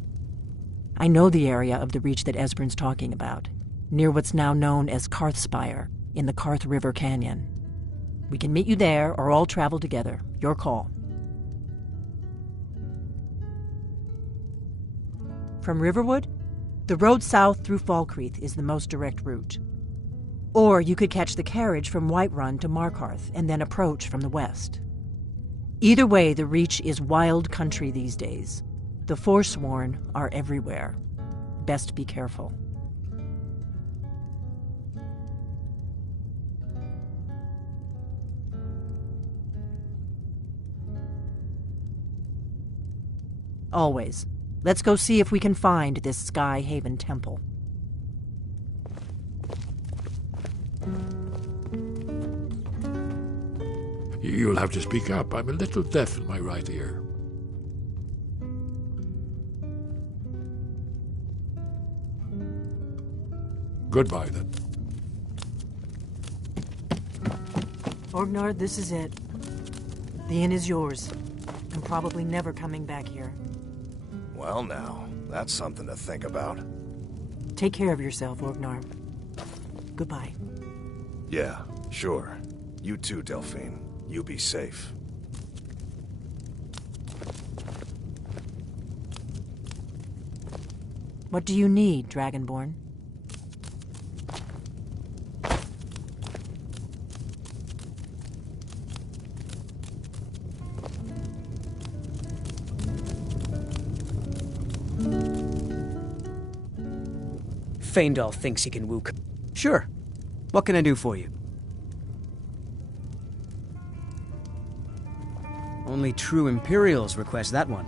I know the area of the Reach that Esbern's talking about, near what's now known as Karthspire, in the Karth River Canyon. We can meet you there, or all travel together. Your call. From Riverwood, the road south through Falkreath is the most direct route. Or you could catch the carriage from Whiterun to Markarth and then approach from the west. Either way, the Reach is wild country these days. The Forsworn are everywhere. Best be careful. Always. Let's go see if we can find this Skyhaven Temple. You'll have to speak up. I'm a little deaf in my right ear. Goodbye, then. Orgnar, this is it. The inn is yours. I'm probably never coming back here. Well now, that's something to think about. Take care of yourself, Orgnar. Goodbye. Yeah, sure. You too, Delphine. You be safe. What do you need, Dragonborn? Feindal thinks he can woo... Sure. What can I do for you? Only true Imperials request that one.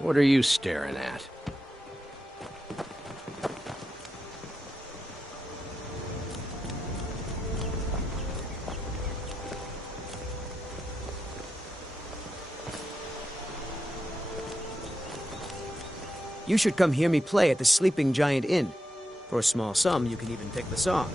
What are you staring at? You should come hear me play at the Sleeping Giant Inn. For a small sum, you can even pick the song.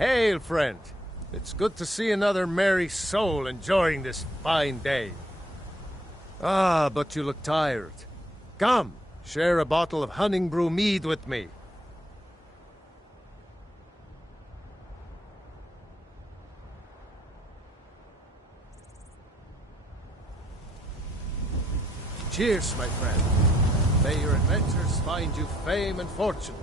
Hail, friend. It's good to see another merry soul enjoying this fine day. Ah, but you look tired. Come, share a bottle of Hunting Brew mead with me. Cheers, my friend. May your adventures find you fame and fortune.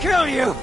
Kill you!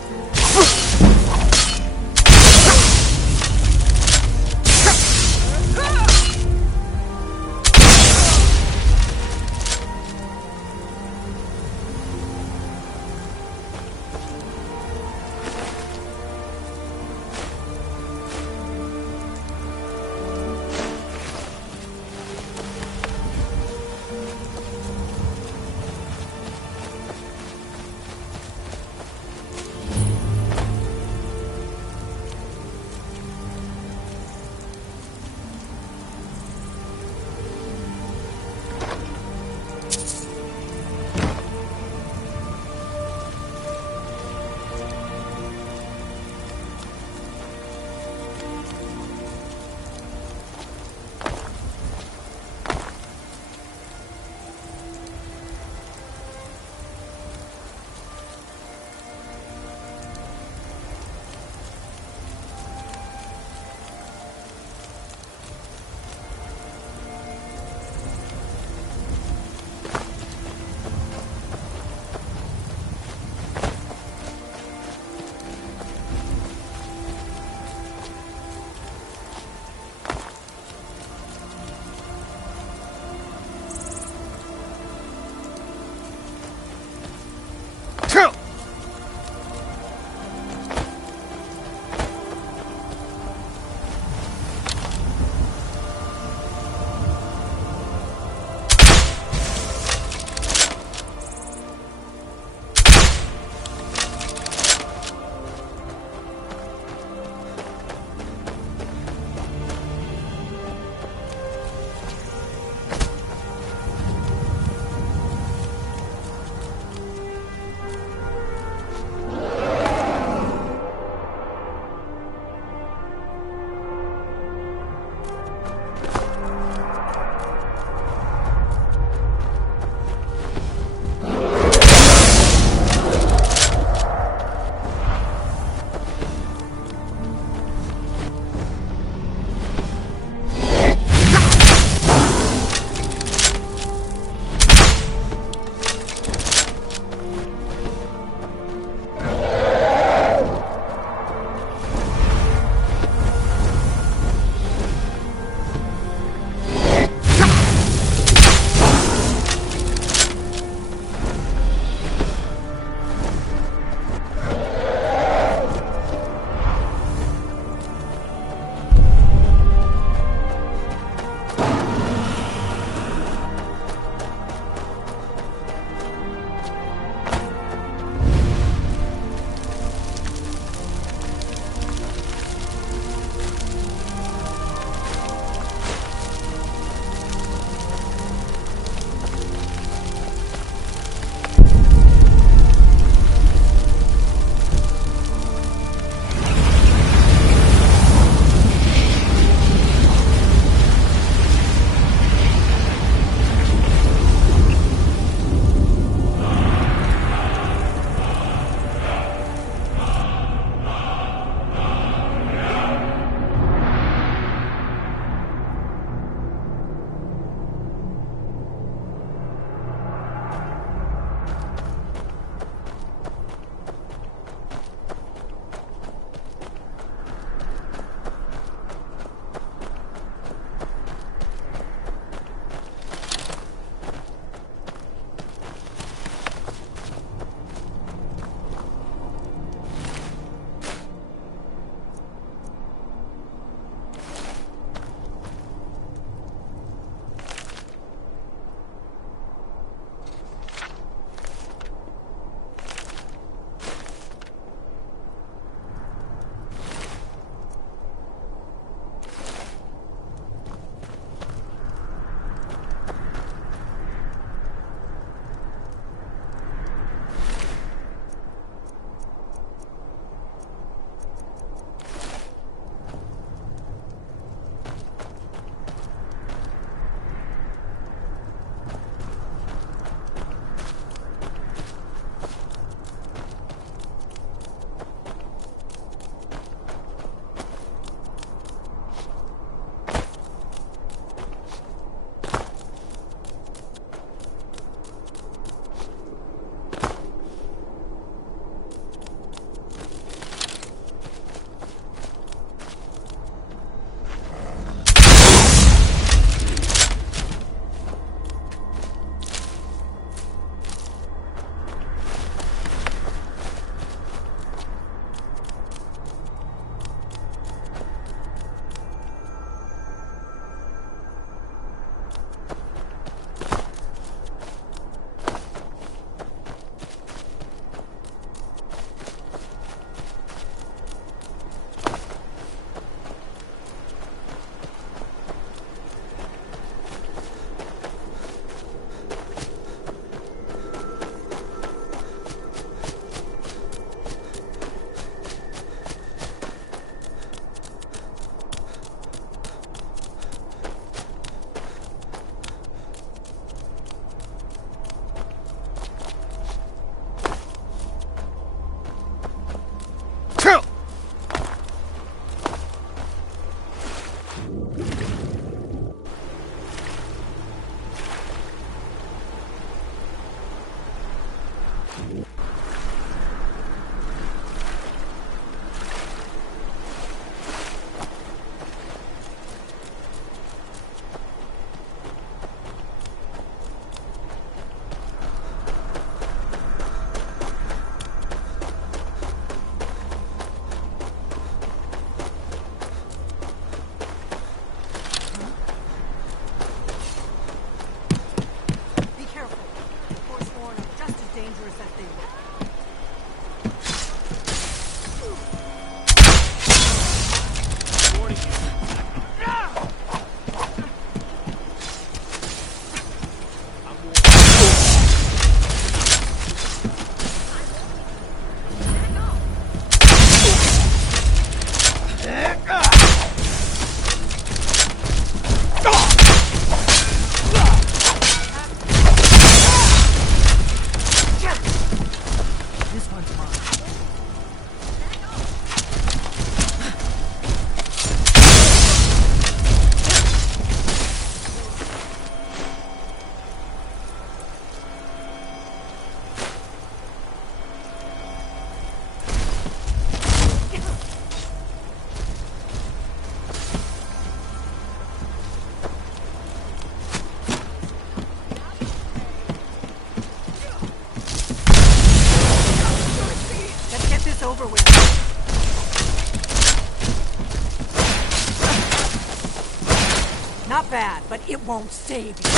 Not bad, but it won't save you.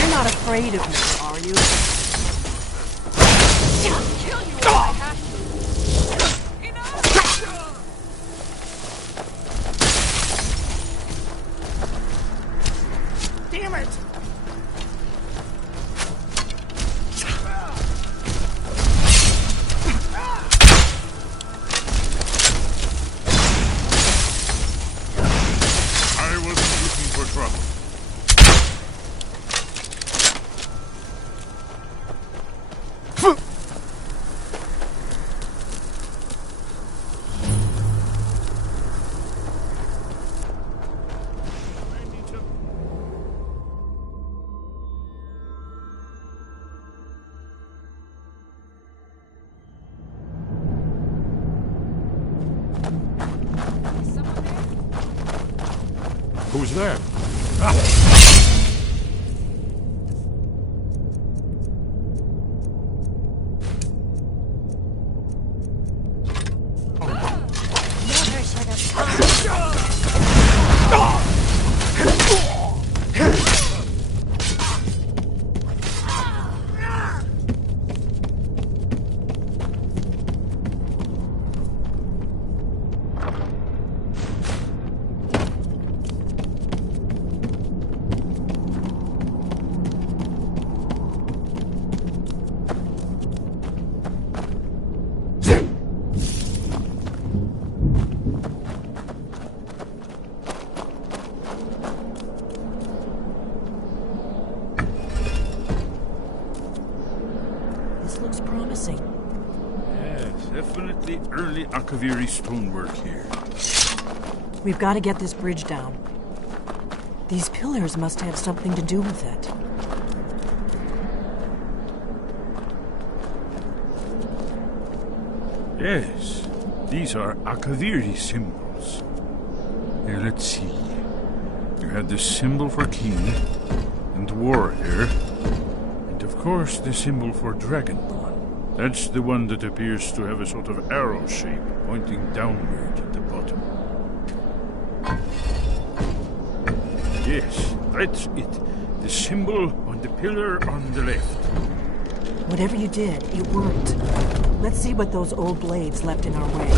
You're not afraid of me, are you? I'll kill you if I have to. Damn it! I wasn't looking for trouble. Who's there? Ah. Definitely early Akaviri stonework here. We've got to get this bridge down. These pillars must have something to do with it. Yes, these are Akaviri symbols. Here, let's see. You have the symbol for king and warrior, and of course the symbol for dragonborn. That's the one that appears to have a sort of arrow shape pointing downward at the bottom. Yes, that's it. The symbol on the pillar on the left. Whatever you did, it worked. Let's see what those old blades left in our way.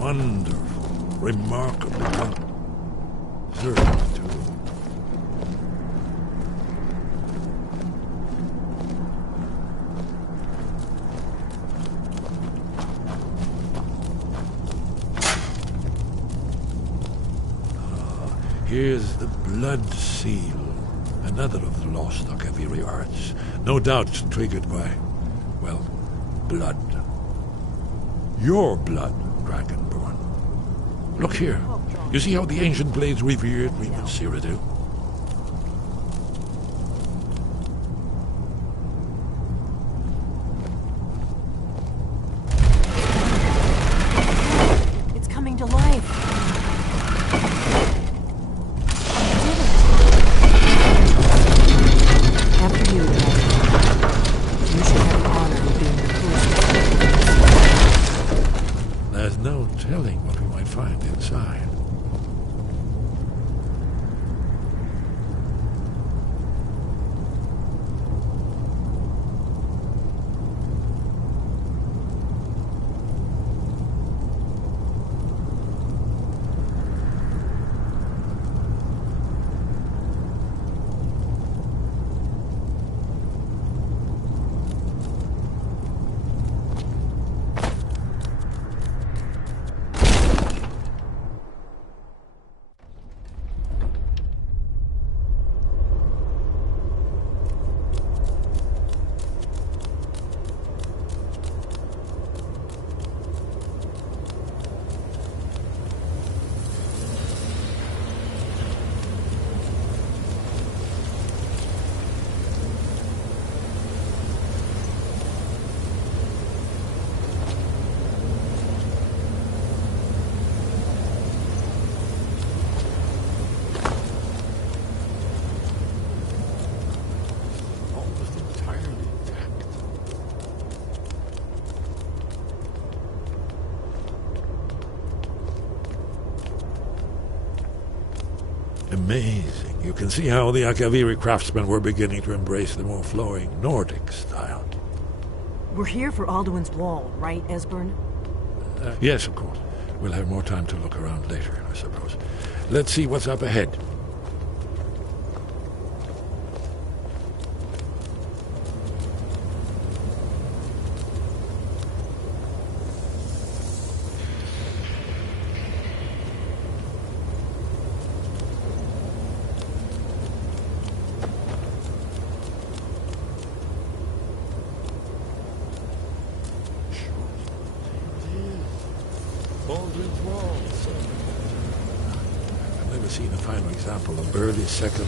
Wonderful, remarkable, very too. Here's the Blood Seal, another of the lost Akaviri arts. No doubt triggered by, well, blood. Your blood, Dragonborn. Look here. You see how the ancient blades revered even Cyrodiil? It's coming to life. After you, you should have the honor of being the first. There's no telling what we might find inside. Amazing. You can see how the Akaviri craftsmen were beginning to embrace the more flowing Nordic style. We're here for Alduin's Wall, right, Esbern? Yes, of course. We'll have more time to look around later, I suppose. Let's see what's up ahead. I've never seen a finer example of early second.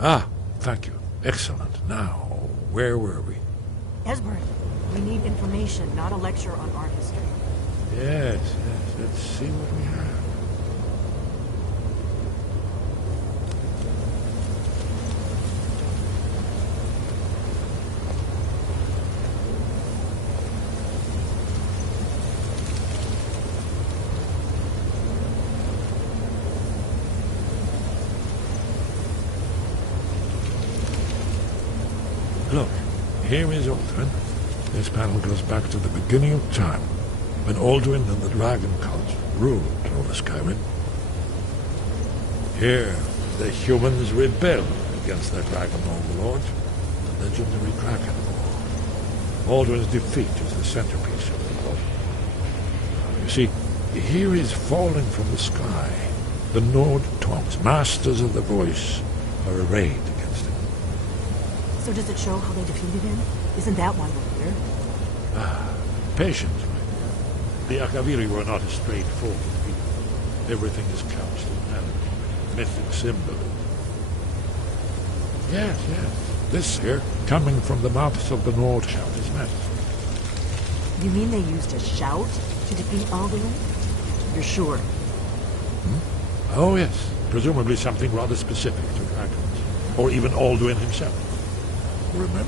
Ah, thank you. Excellent. Now, where were we? Esbern, we need information, not a lecture on art history. Yes. Let's see what we have. Look, here is Alduin. This panel goes back to the beginning of time, when Alduin and the Dragon Cult ruled over Skyrim. Here, the humans rebelled against their dragon overlord, the legendary Kraken War. Alduin's defeat is the centerpiece of the war. You see, here is falling from the sky. The Nord Tongs, masters of the voice, are arrayed against him. So does it show how they defeated him? Isn't that why we're here? Patience, my dear. The Akaviri were not a straightforward people. Everything is couched in allegory, mythic symbolism. Yes. This here, coming from the mouths of the Nord, shout is metaphor. You mean they used a shout to defeat Alduin? You're sure? Oh, yes. Presumably something rather specific to dragons. Or even Alduin himself. Remember,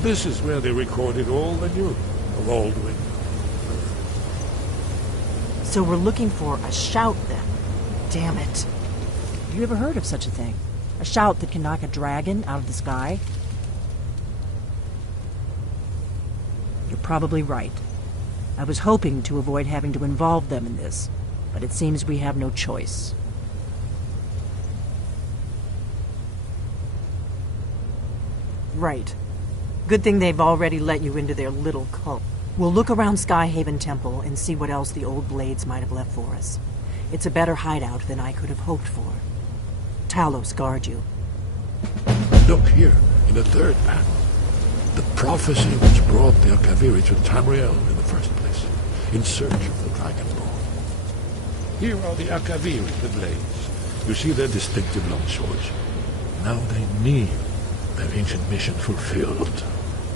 this is where they recorded all the news of Alduin. So we're looking for a shout, then. Damn it. Have you ever heard of such a thing? A shout that can knock a dragon out of the sky? You're probably right. I was hoping to avoid having to involve them in this, but it seems we have no choice. Right. Good thing they've already let you into their little cult. We'll look around Skyhaven Temple and see what else the old blades might have left for us. It's a better hideout than I could have hoped for. Talos guard you. Look here, in the third panel. The prophecy which brought the Akaviri to Tamriel in the first place, in search of the Dragonborn. Here are the Akaviri, the blades. You see their distinctive long swords. Now they mean their ancient mission fulfilled,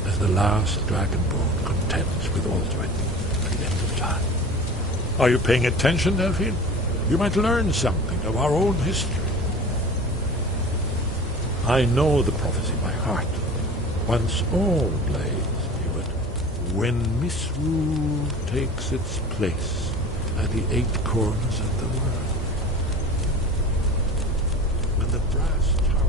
as the last Dragonborn contends with Alduin at the end of time. Are you paying attention, Delphine? You might learn something of our own history. I know the prophecy by heart. Once all blades knew it. When misrule takes its place at the 8 corners of the world. When the brass tower...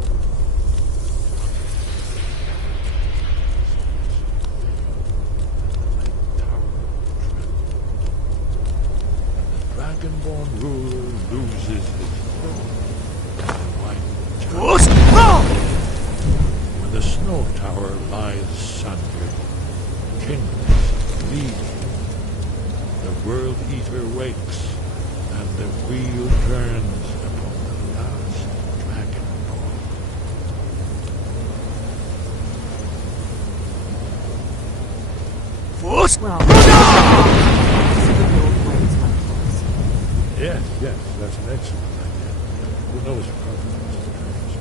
Dragonborn ruler loses his throne. When the snow tower lies sundered, kingdoms leave. The world eater wakes, and the wheel turns upon the last Dragonborn. Yes, that's an excellent idea. Who knows what confluence the dragons.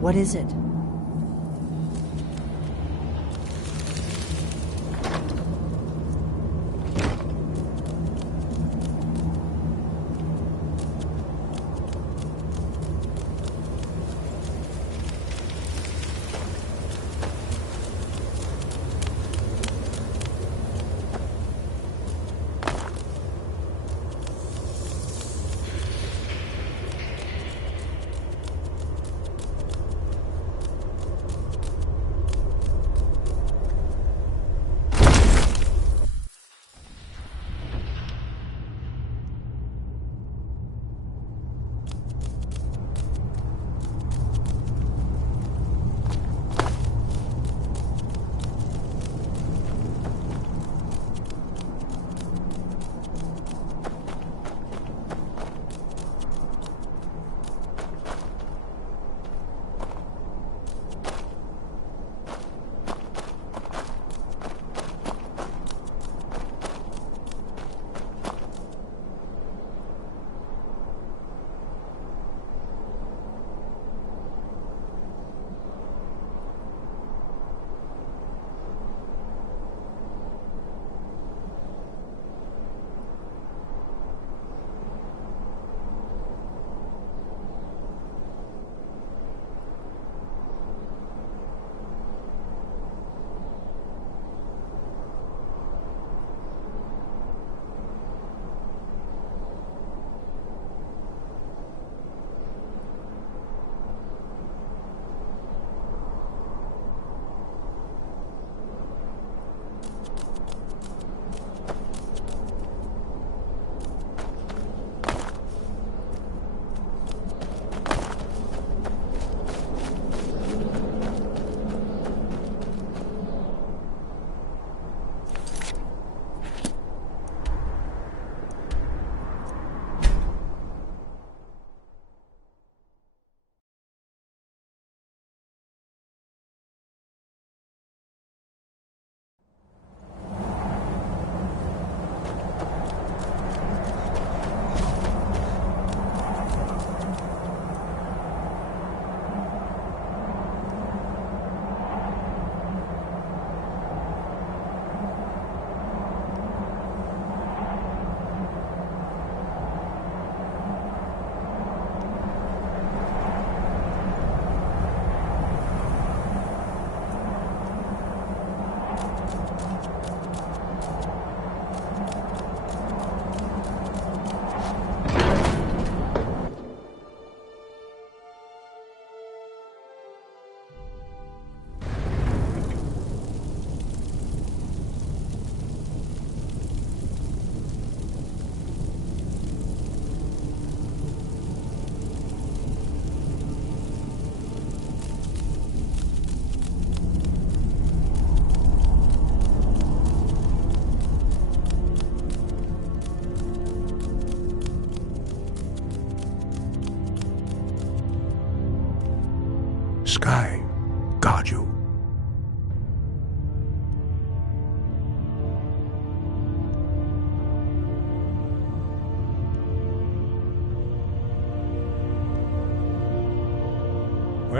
What is it?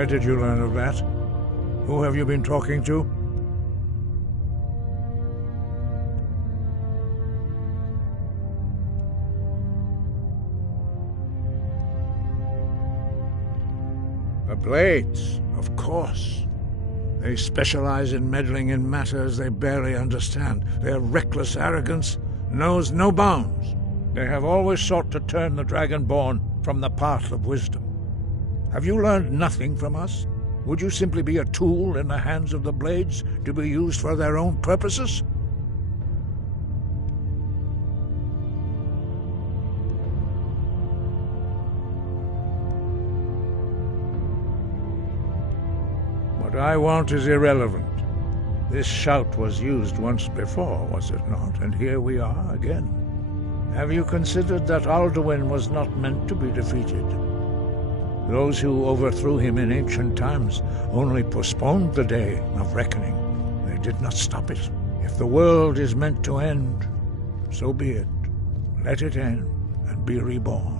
Where did you learn of that? Who have you been talking to? The Blades, of course. They specialize in meddling in matters they barely understand. Their reckless arrogance knows no bounds. They have always sought to turn the Dragonborn from the path of wisdom. Have you learned nothing from us? Would you simply be a tool in the hands of the Blades to be used for their own purposes? What I want is irrelevant. This shout was used once before, was it not? And here we are again. Have you considered that Alduin was not meant to be defeated? Those who overthrew him in ancient times only postponed the day of reckoning. They did not stop it. If the world is meant to end, so be it. Let it end and be reborn.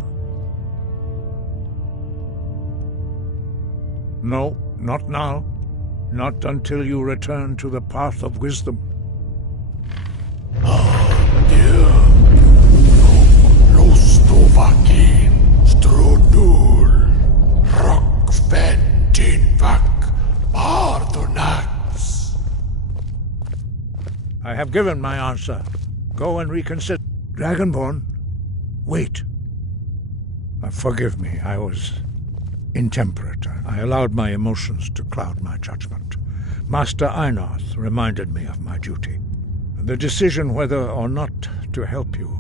No, not now. Not until you return to the path of wisdom. I have given my answer. Go and reconsider. Dragonborn, wait. Forgive me, I was intemperate. I allowed my emotions to cloud my judgment. Master Einarth reminded me of my duty. The decision whether or not to help you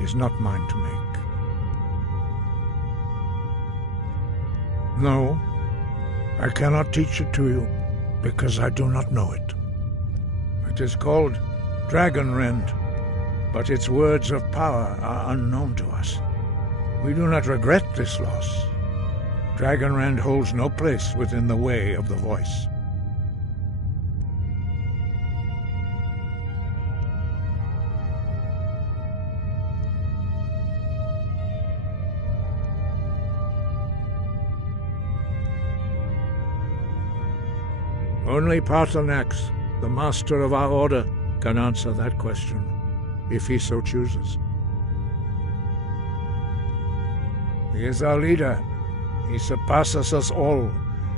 is not mine to make. No, I cannot teach it to you, because I do not know it. It is called Dragonrend, but its words of power are unknown to us. We do not regret this loss. Dragonrend holds no place within the way of the voice. Only Paarthurnax, the master of our order, can answer that question, if he so chooses. He is our leader. He surpasses us all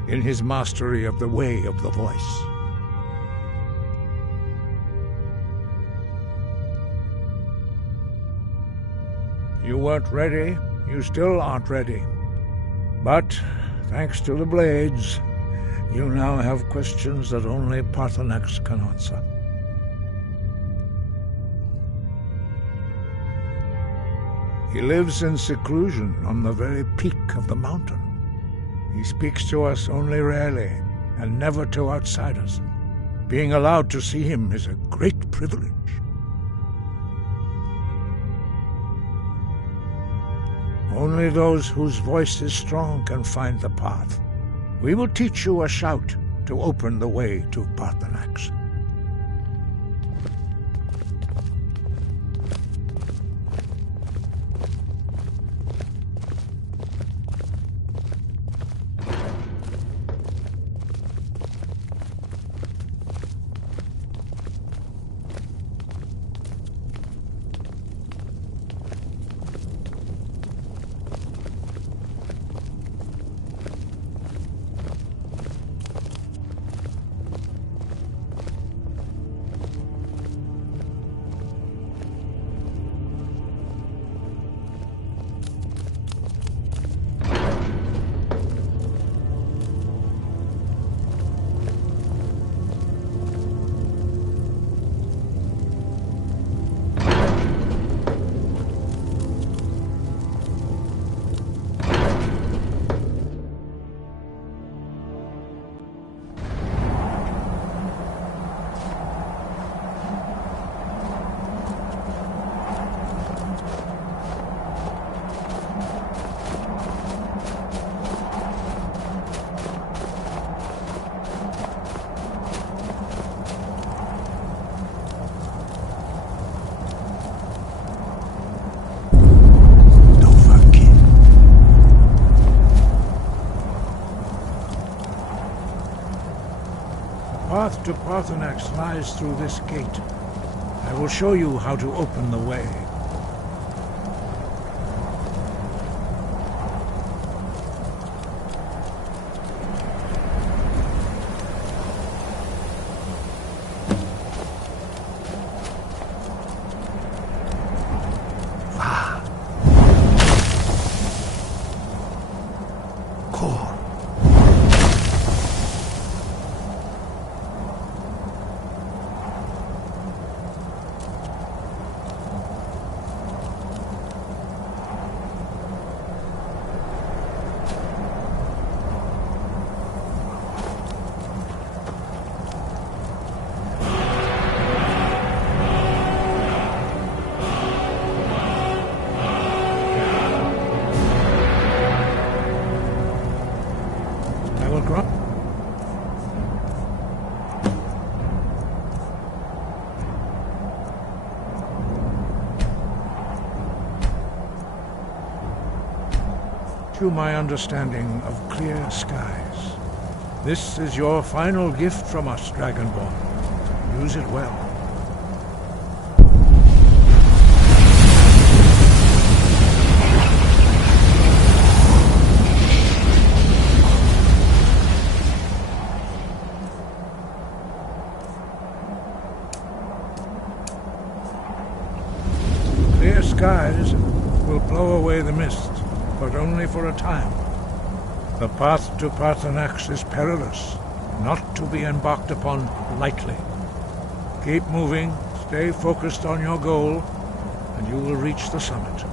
in his mastery of the way of the voice. You weren't ready. You still aren't ready. But, thanks to the Blades, you now have questions that only Paarthurnax can answer. He lives in seclusion on the very peak of the mountain. He speaks to us only rarely, and never to outsiders. Being allowed to see him is a great privilege. Only those whose voice is strong can find the path. We will teach you a shout to open the way to Paarthurnax. path to Parthenax lies through this gate. I will show you how to open the way. To my understanding of clear skies. This is your final gift from us, Dragonborn. Use it well. Clear skies will blow away the mist, but only for a time. The path to Parthenax is perilous, not to be embarked upon lightly. Keep moving, stay focused on your goal, and you will reach the summit.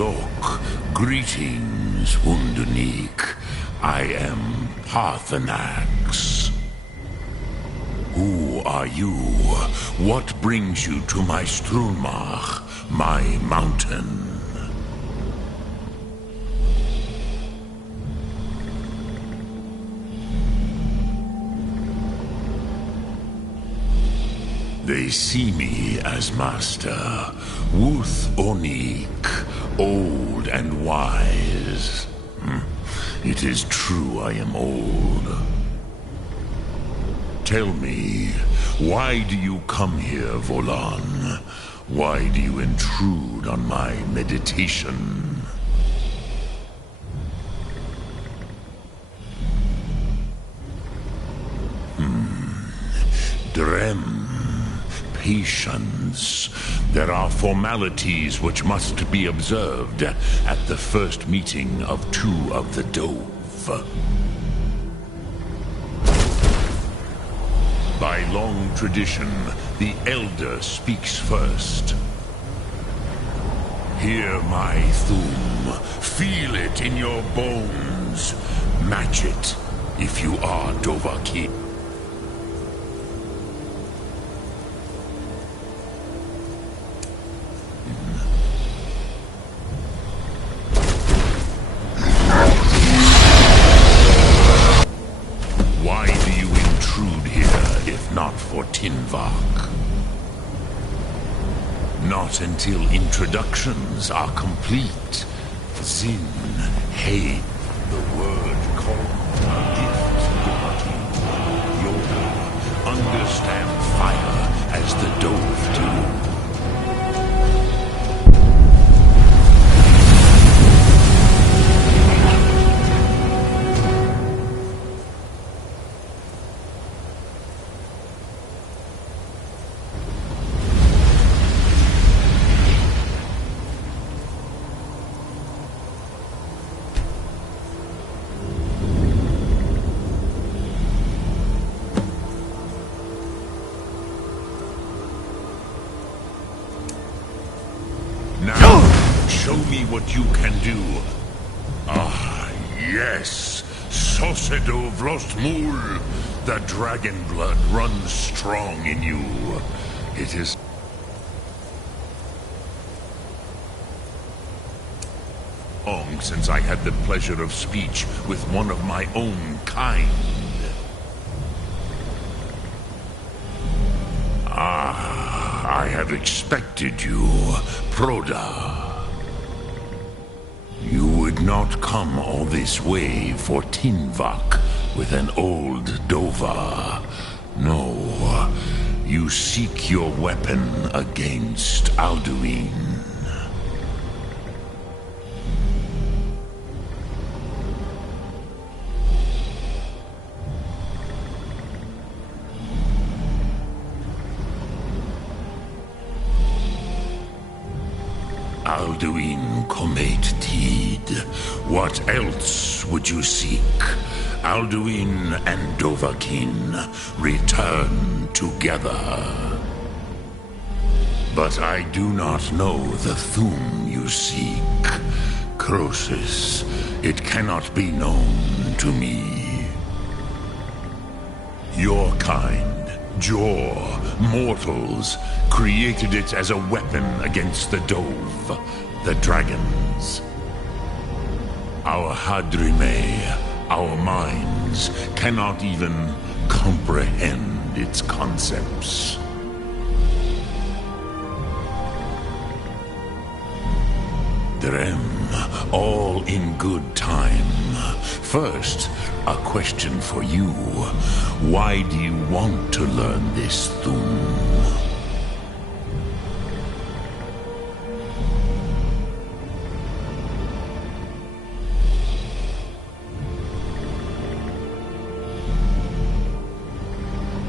Lok, greetings, Wunderneek. I am Parthenax. Who are you? What brings you to my Strunmach, my mountain? They see me as master, Wuth Onik, old and wise. It is true I am old. Tell me, why do you come here, Volan? Why do you intrude on my meditation? Drem. Patience. There are formalities which must be observed at the first meeting of two of the Dove. By long tradition, the Elder speaks first. Hear my Thum. Feel it in your bones. Match it if you are Dovahkiin. For Tinvak. Not until introductions are complete. Zin, hey, the word called a gift to Hakim. Yoda, understand fire as the Dove do. Show me what you can do. Ah, yes. Sosedo Vrostmul. The dragon blood runs strong in you. It is long since I had the pleasure of speech with one of my own kind. I have expected you, Proda. You would not come all this way for Tinvak with an old Dova. No, you seek your weapon against Alduin. Alduin Comet Tid. What else would you seek? Alduin and Dovahkiin return together. But I do not know the Thum you seek. Croesus, it cannot be known to me. Your kind, Jor, mortals, created it as a weapon against the Dove, the dragons. Our Hadrime, our minds, cannot even comprehend its concepts. Drem, all in good time. First, a question for you. Why do you want to learn this Thum?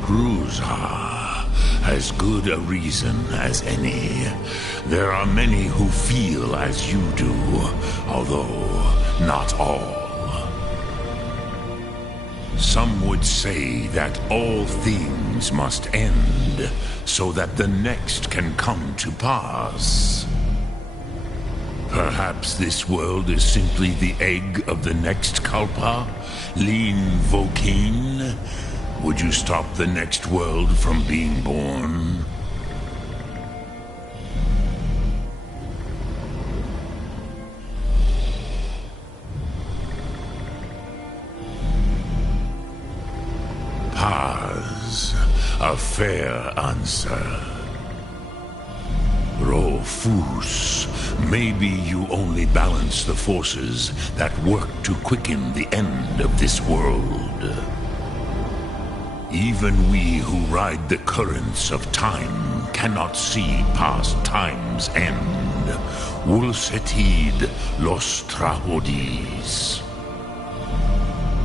Kruzha, as good a reason as any. There are many who feel as you do, although not all. Some would say that all things must end, so that the next can come to pass. Perhaps this world is simply the egg of the next Kalpa? Lean Vokeen? Would you stop the next world from being born? Paz, a fair answer. Rofus, maybe you only balance the forces that work to quicken the end of this world. Even we who ride the currents of time cannot see past time's end. Wulsetid los trahodis.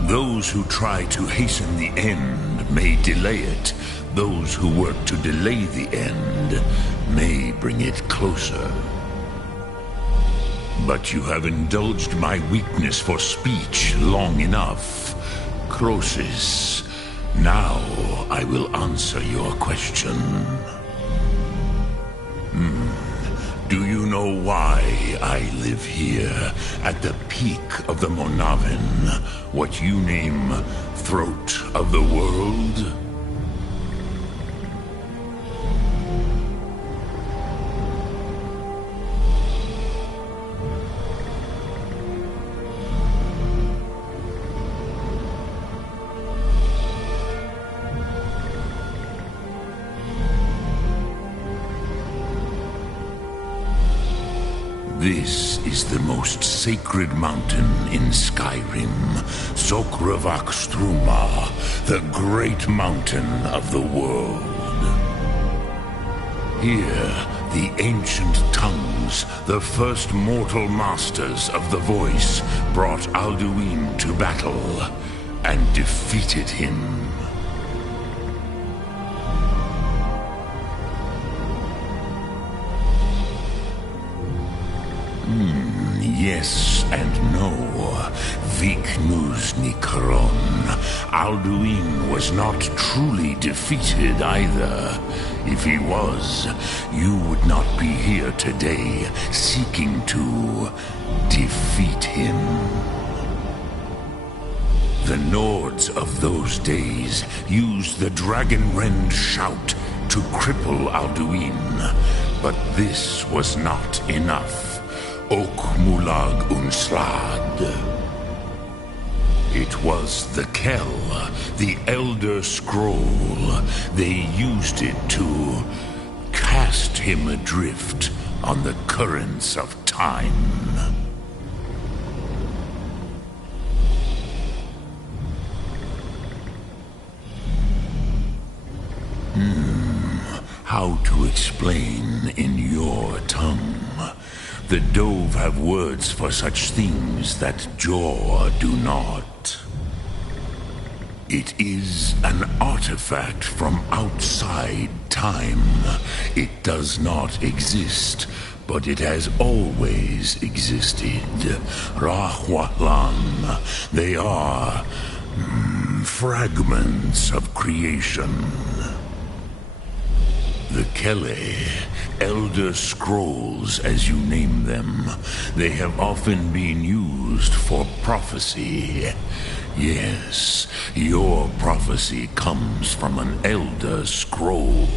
Those who try to hasten the end may delay it. Those who work to delay the end may bring it closer. But you have indulged my weakness for speech long enough. Croesus, now I will answer your question. Do you know why I live here, at the peak of the Monavin, what you name throat of the world? This is the most sacred mountain in Skyrim, Sokravak Struma, the great mountain of the world. Here, the ancient tongues, the first mortal masters of the voice, brought Alduin to battle and defeated him. Yes and no. Viknus Nikaron. Alduin was not truly defeated either. If he was, you would not be here today seeking to defeat him. The Nords of those days used the Dragonrend shout to cripple Alduin, but this was not enough. Ok Mulag Unslad. It was the Kell, the Elder Scroll. They used it to cast him adrift on the currents of time. How to explain in your tongue? The Dove have words for such things that Jor do not. It is an artifact from outside time. It does not exist, but it has always existed. Rahwalan. They are fragments of creation. The Kele, Elder Scrolls as you name them, they have often been used for prophecy. Yes, your prophecy comes from an Elder Scroll.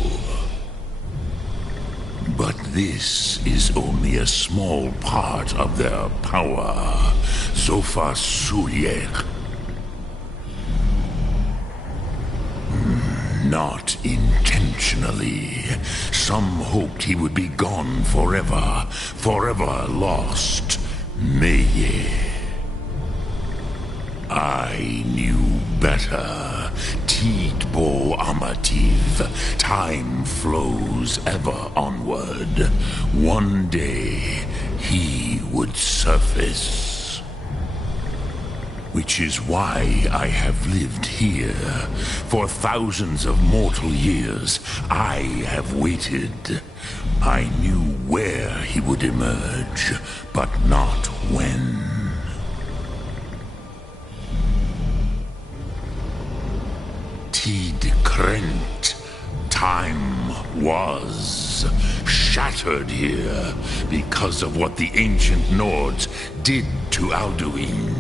But this is only a small part of their power. Sofa Suryek. Not intentionally. Some hoped he would be gone forever, forever lost. Meye. I knew better. Tidbo Amativ. Time flows ever onward. One day, he would surface. Which is why I have lived here. For thousands of mortal years, I have waited. I knew where he would emerge, but not when. Tid Krent. Time was shattered here because of what the ancient Nords did to Alduin.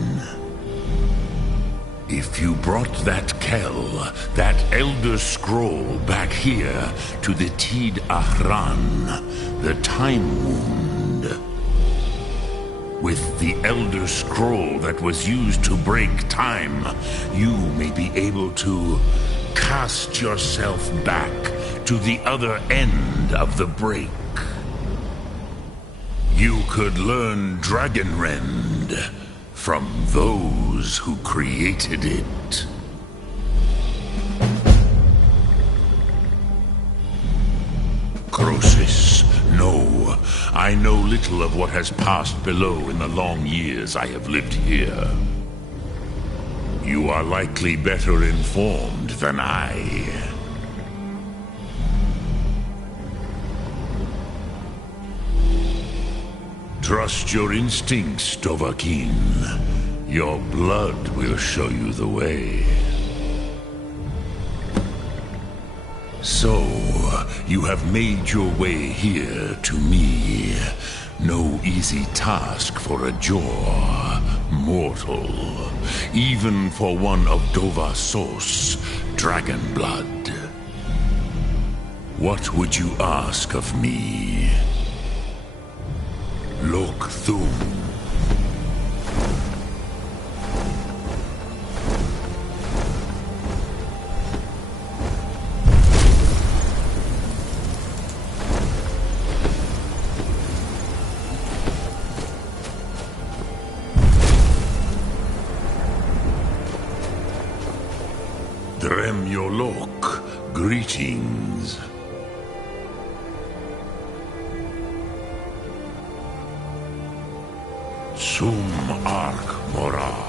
If you brought that Kell, that Elder Scroll, back here to the Tid Ahran, the Time Wound, with the Elder Scroll that was used to break time, you may be able to cast yourself back to the other end of the break. You could learn Dragonrend from those who created it. Croesus, no. I know little of what has passed below in the long years I have lived here. You are likely better informed than I. Trust your instincts, Dovahkiin. Your blood will show you the way. So, you have made your way here to me. No easy task for a Jor mortal, even for one of Dova Sos, dragon blood. What would you ask of me? Look through. Drem Yolok, greetings. Sum Ark Mora.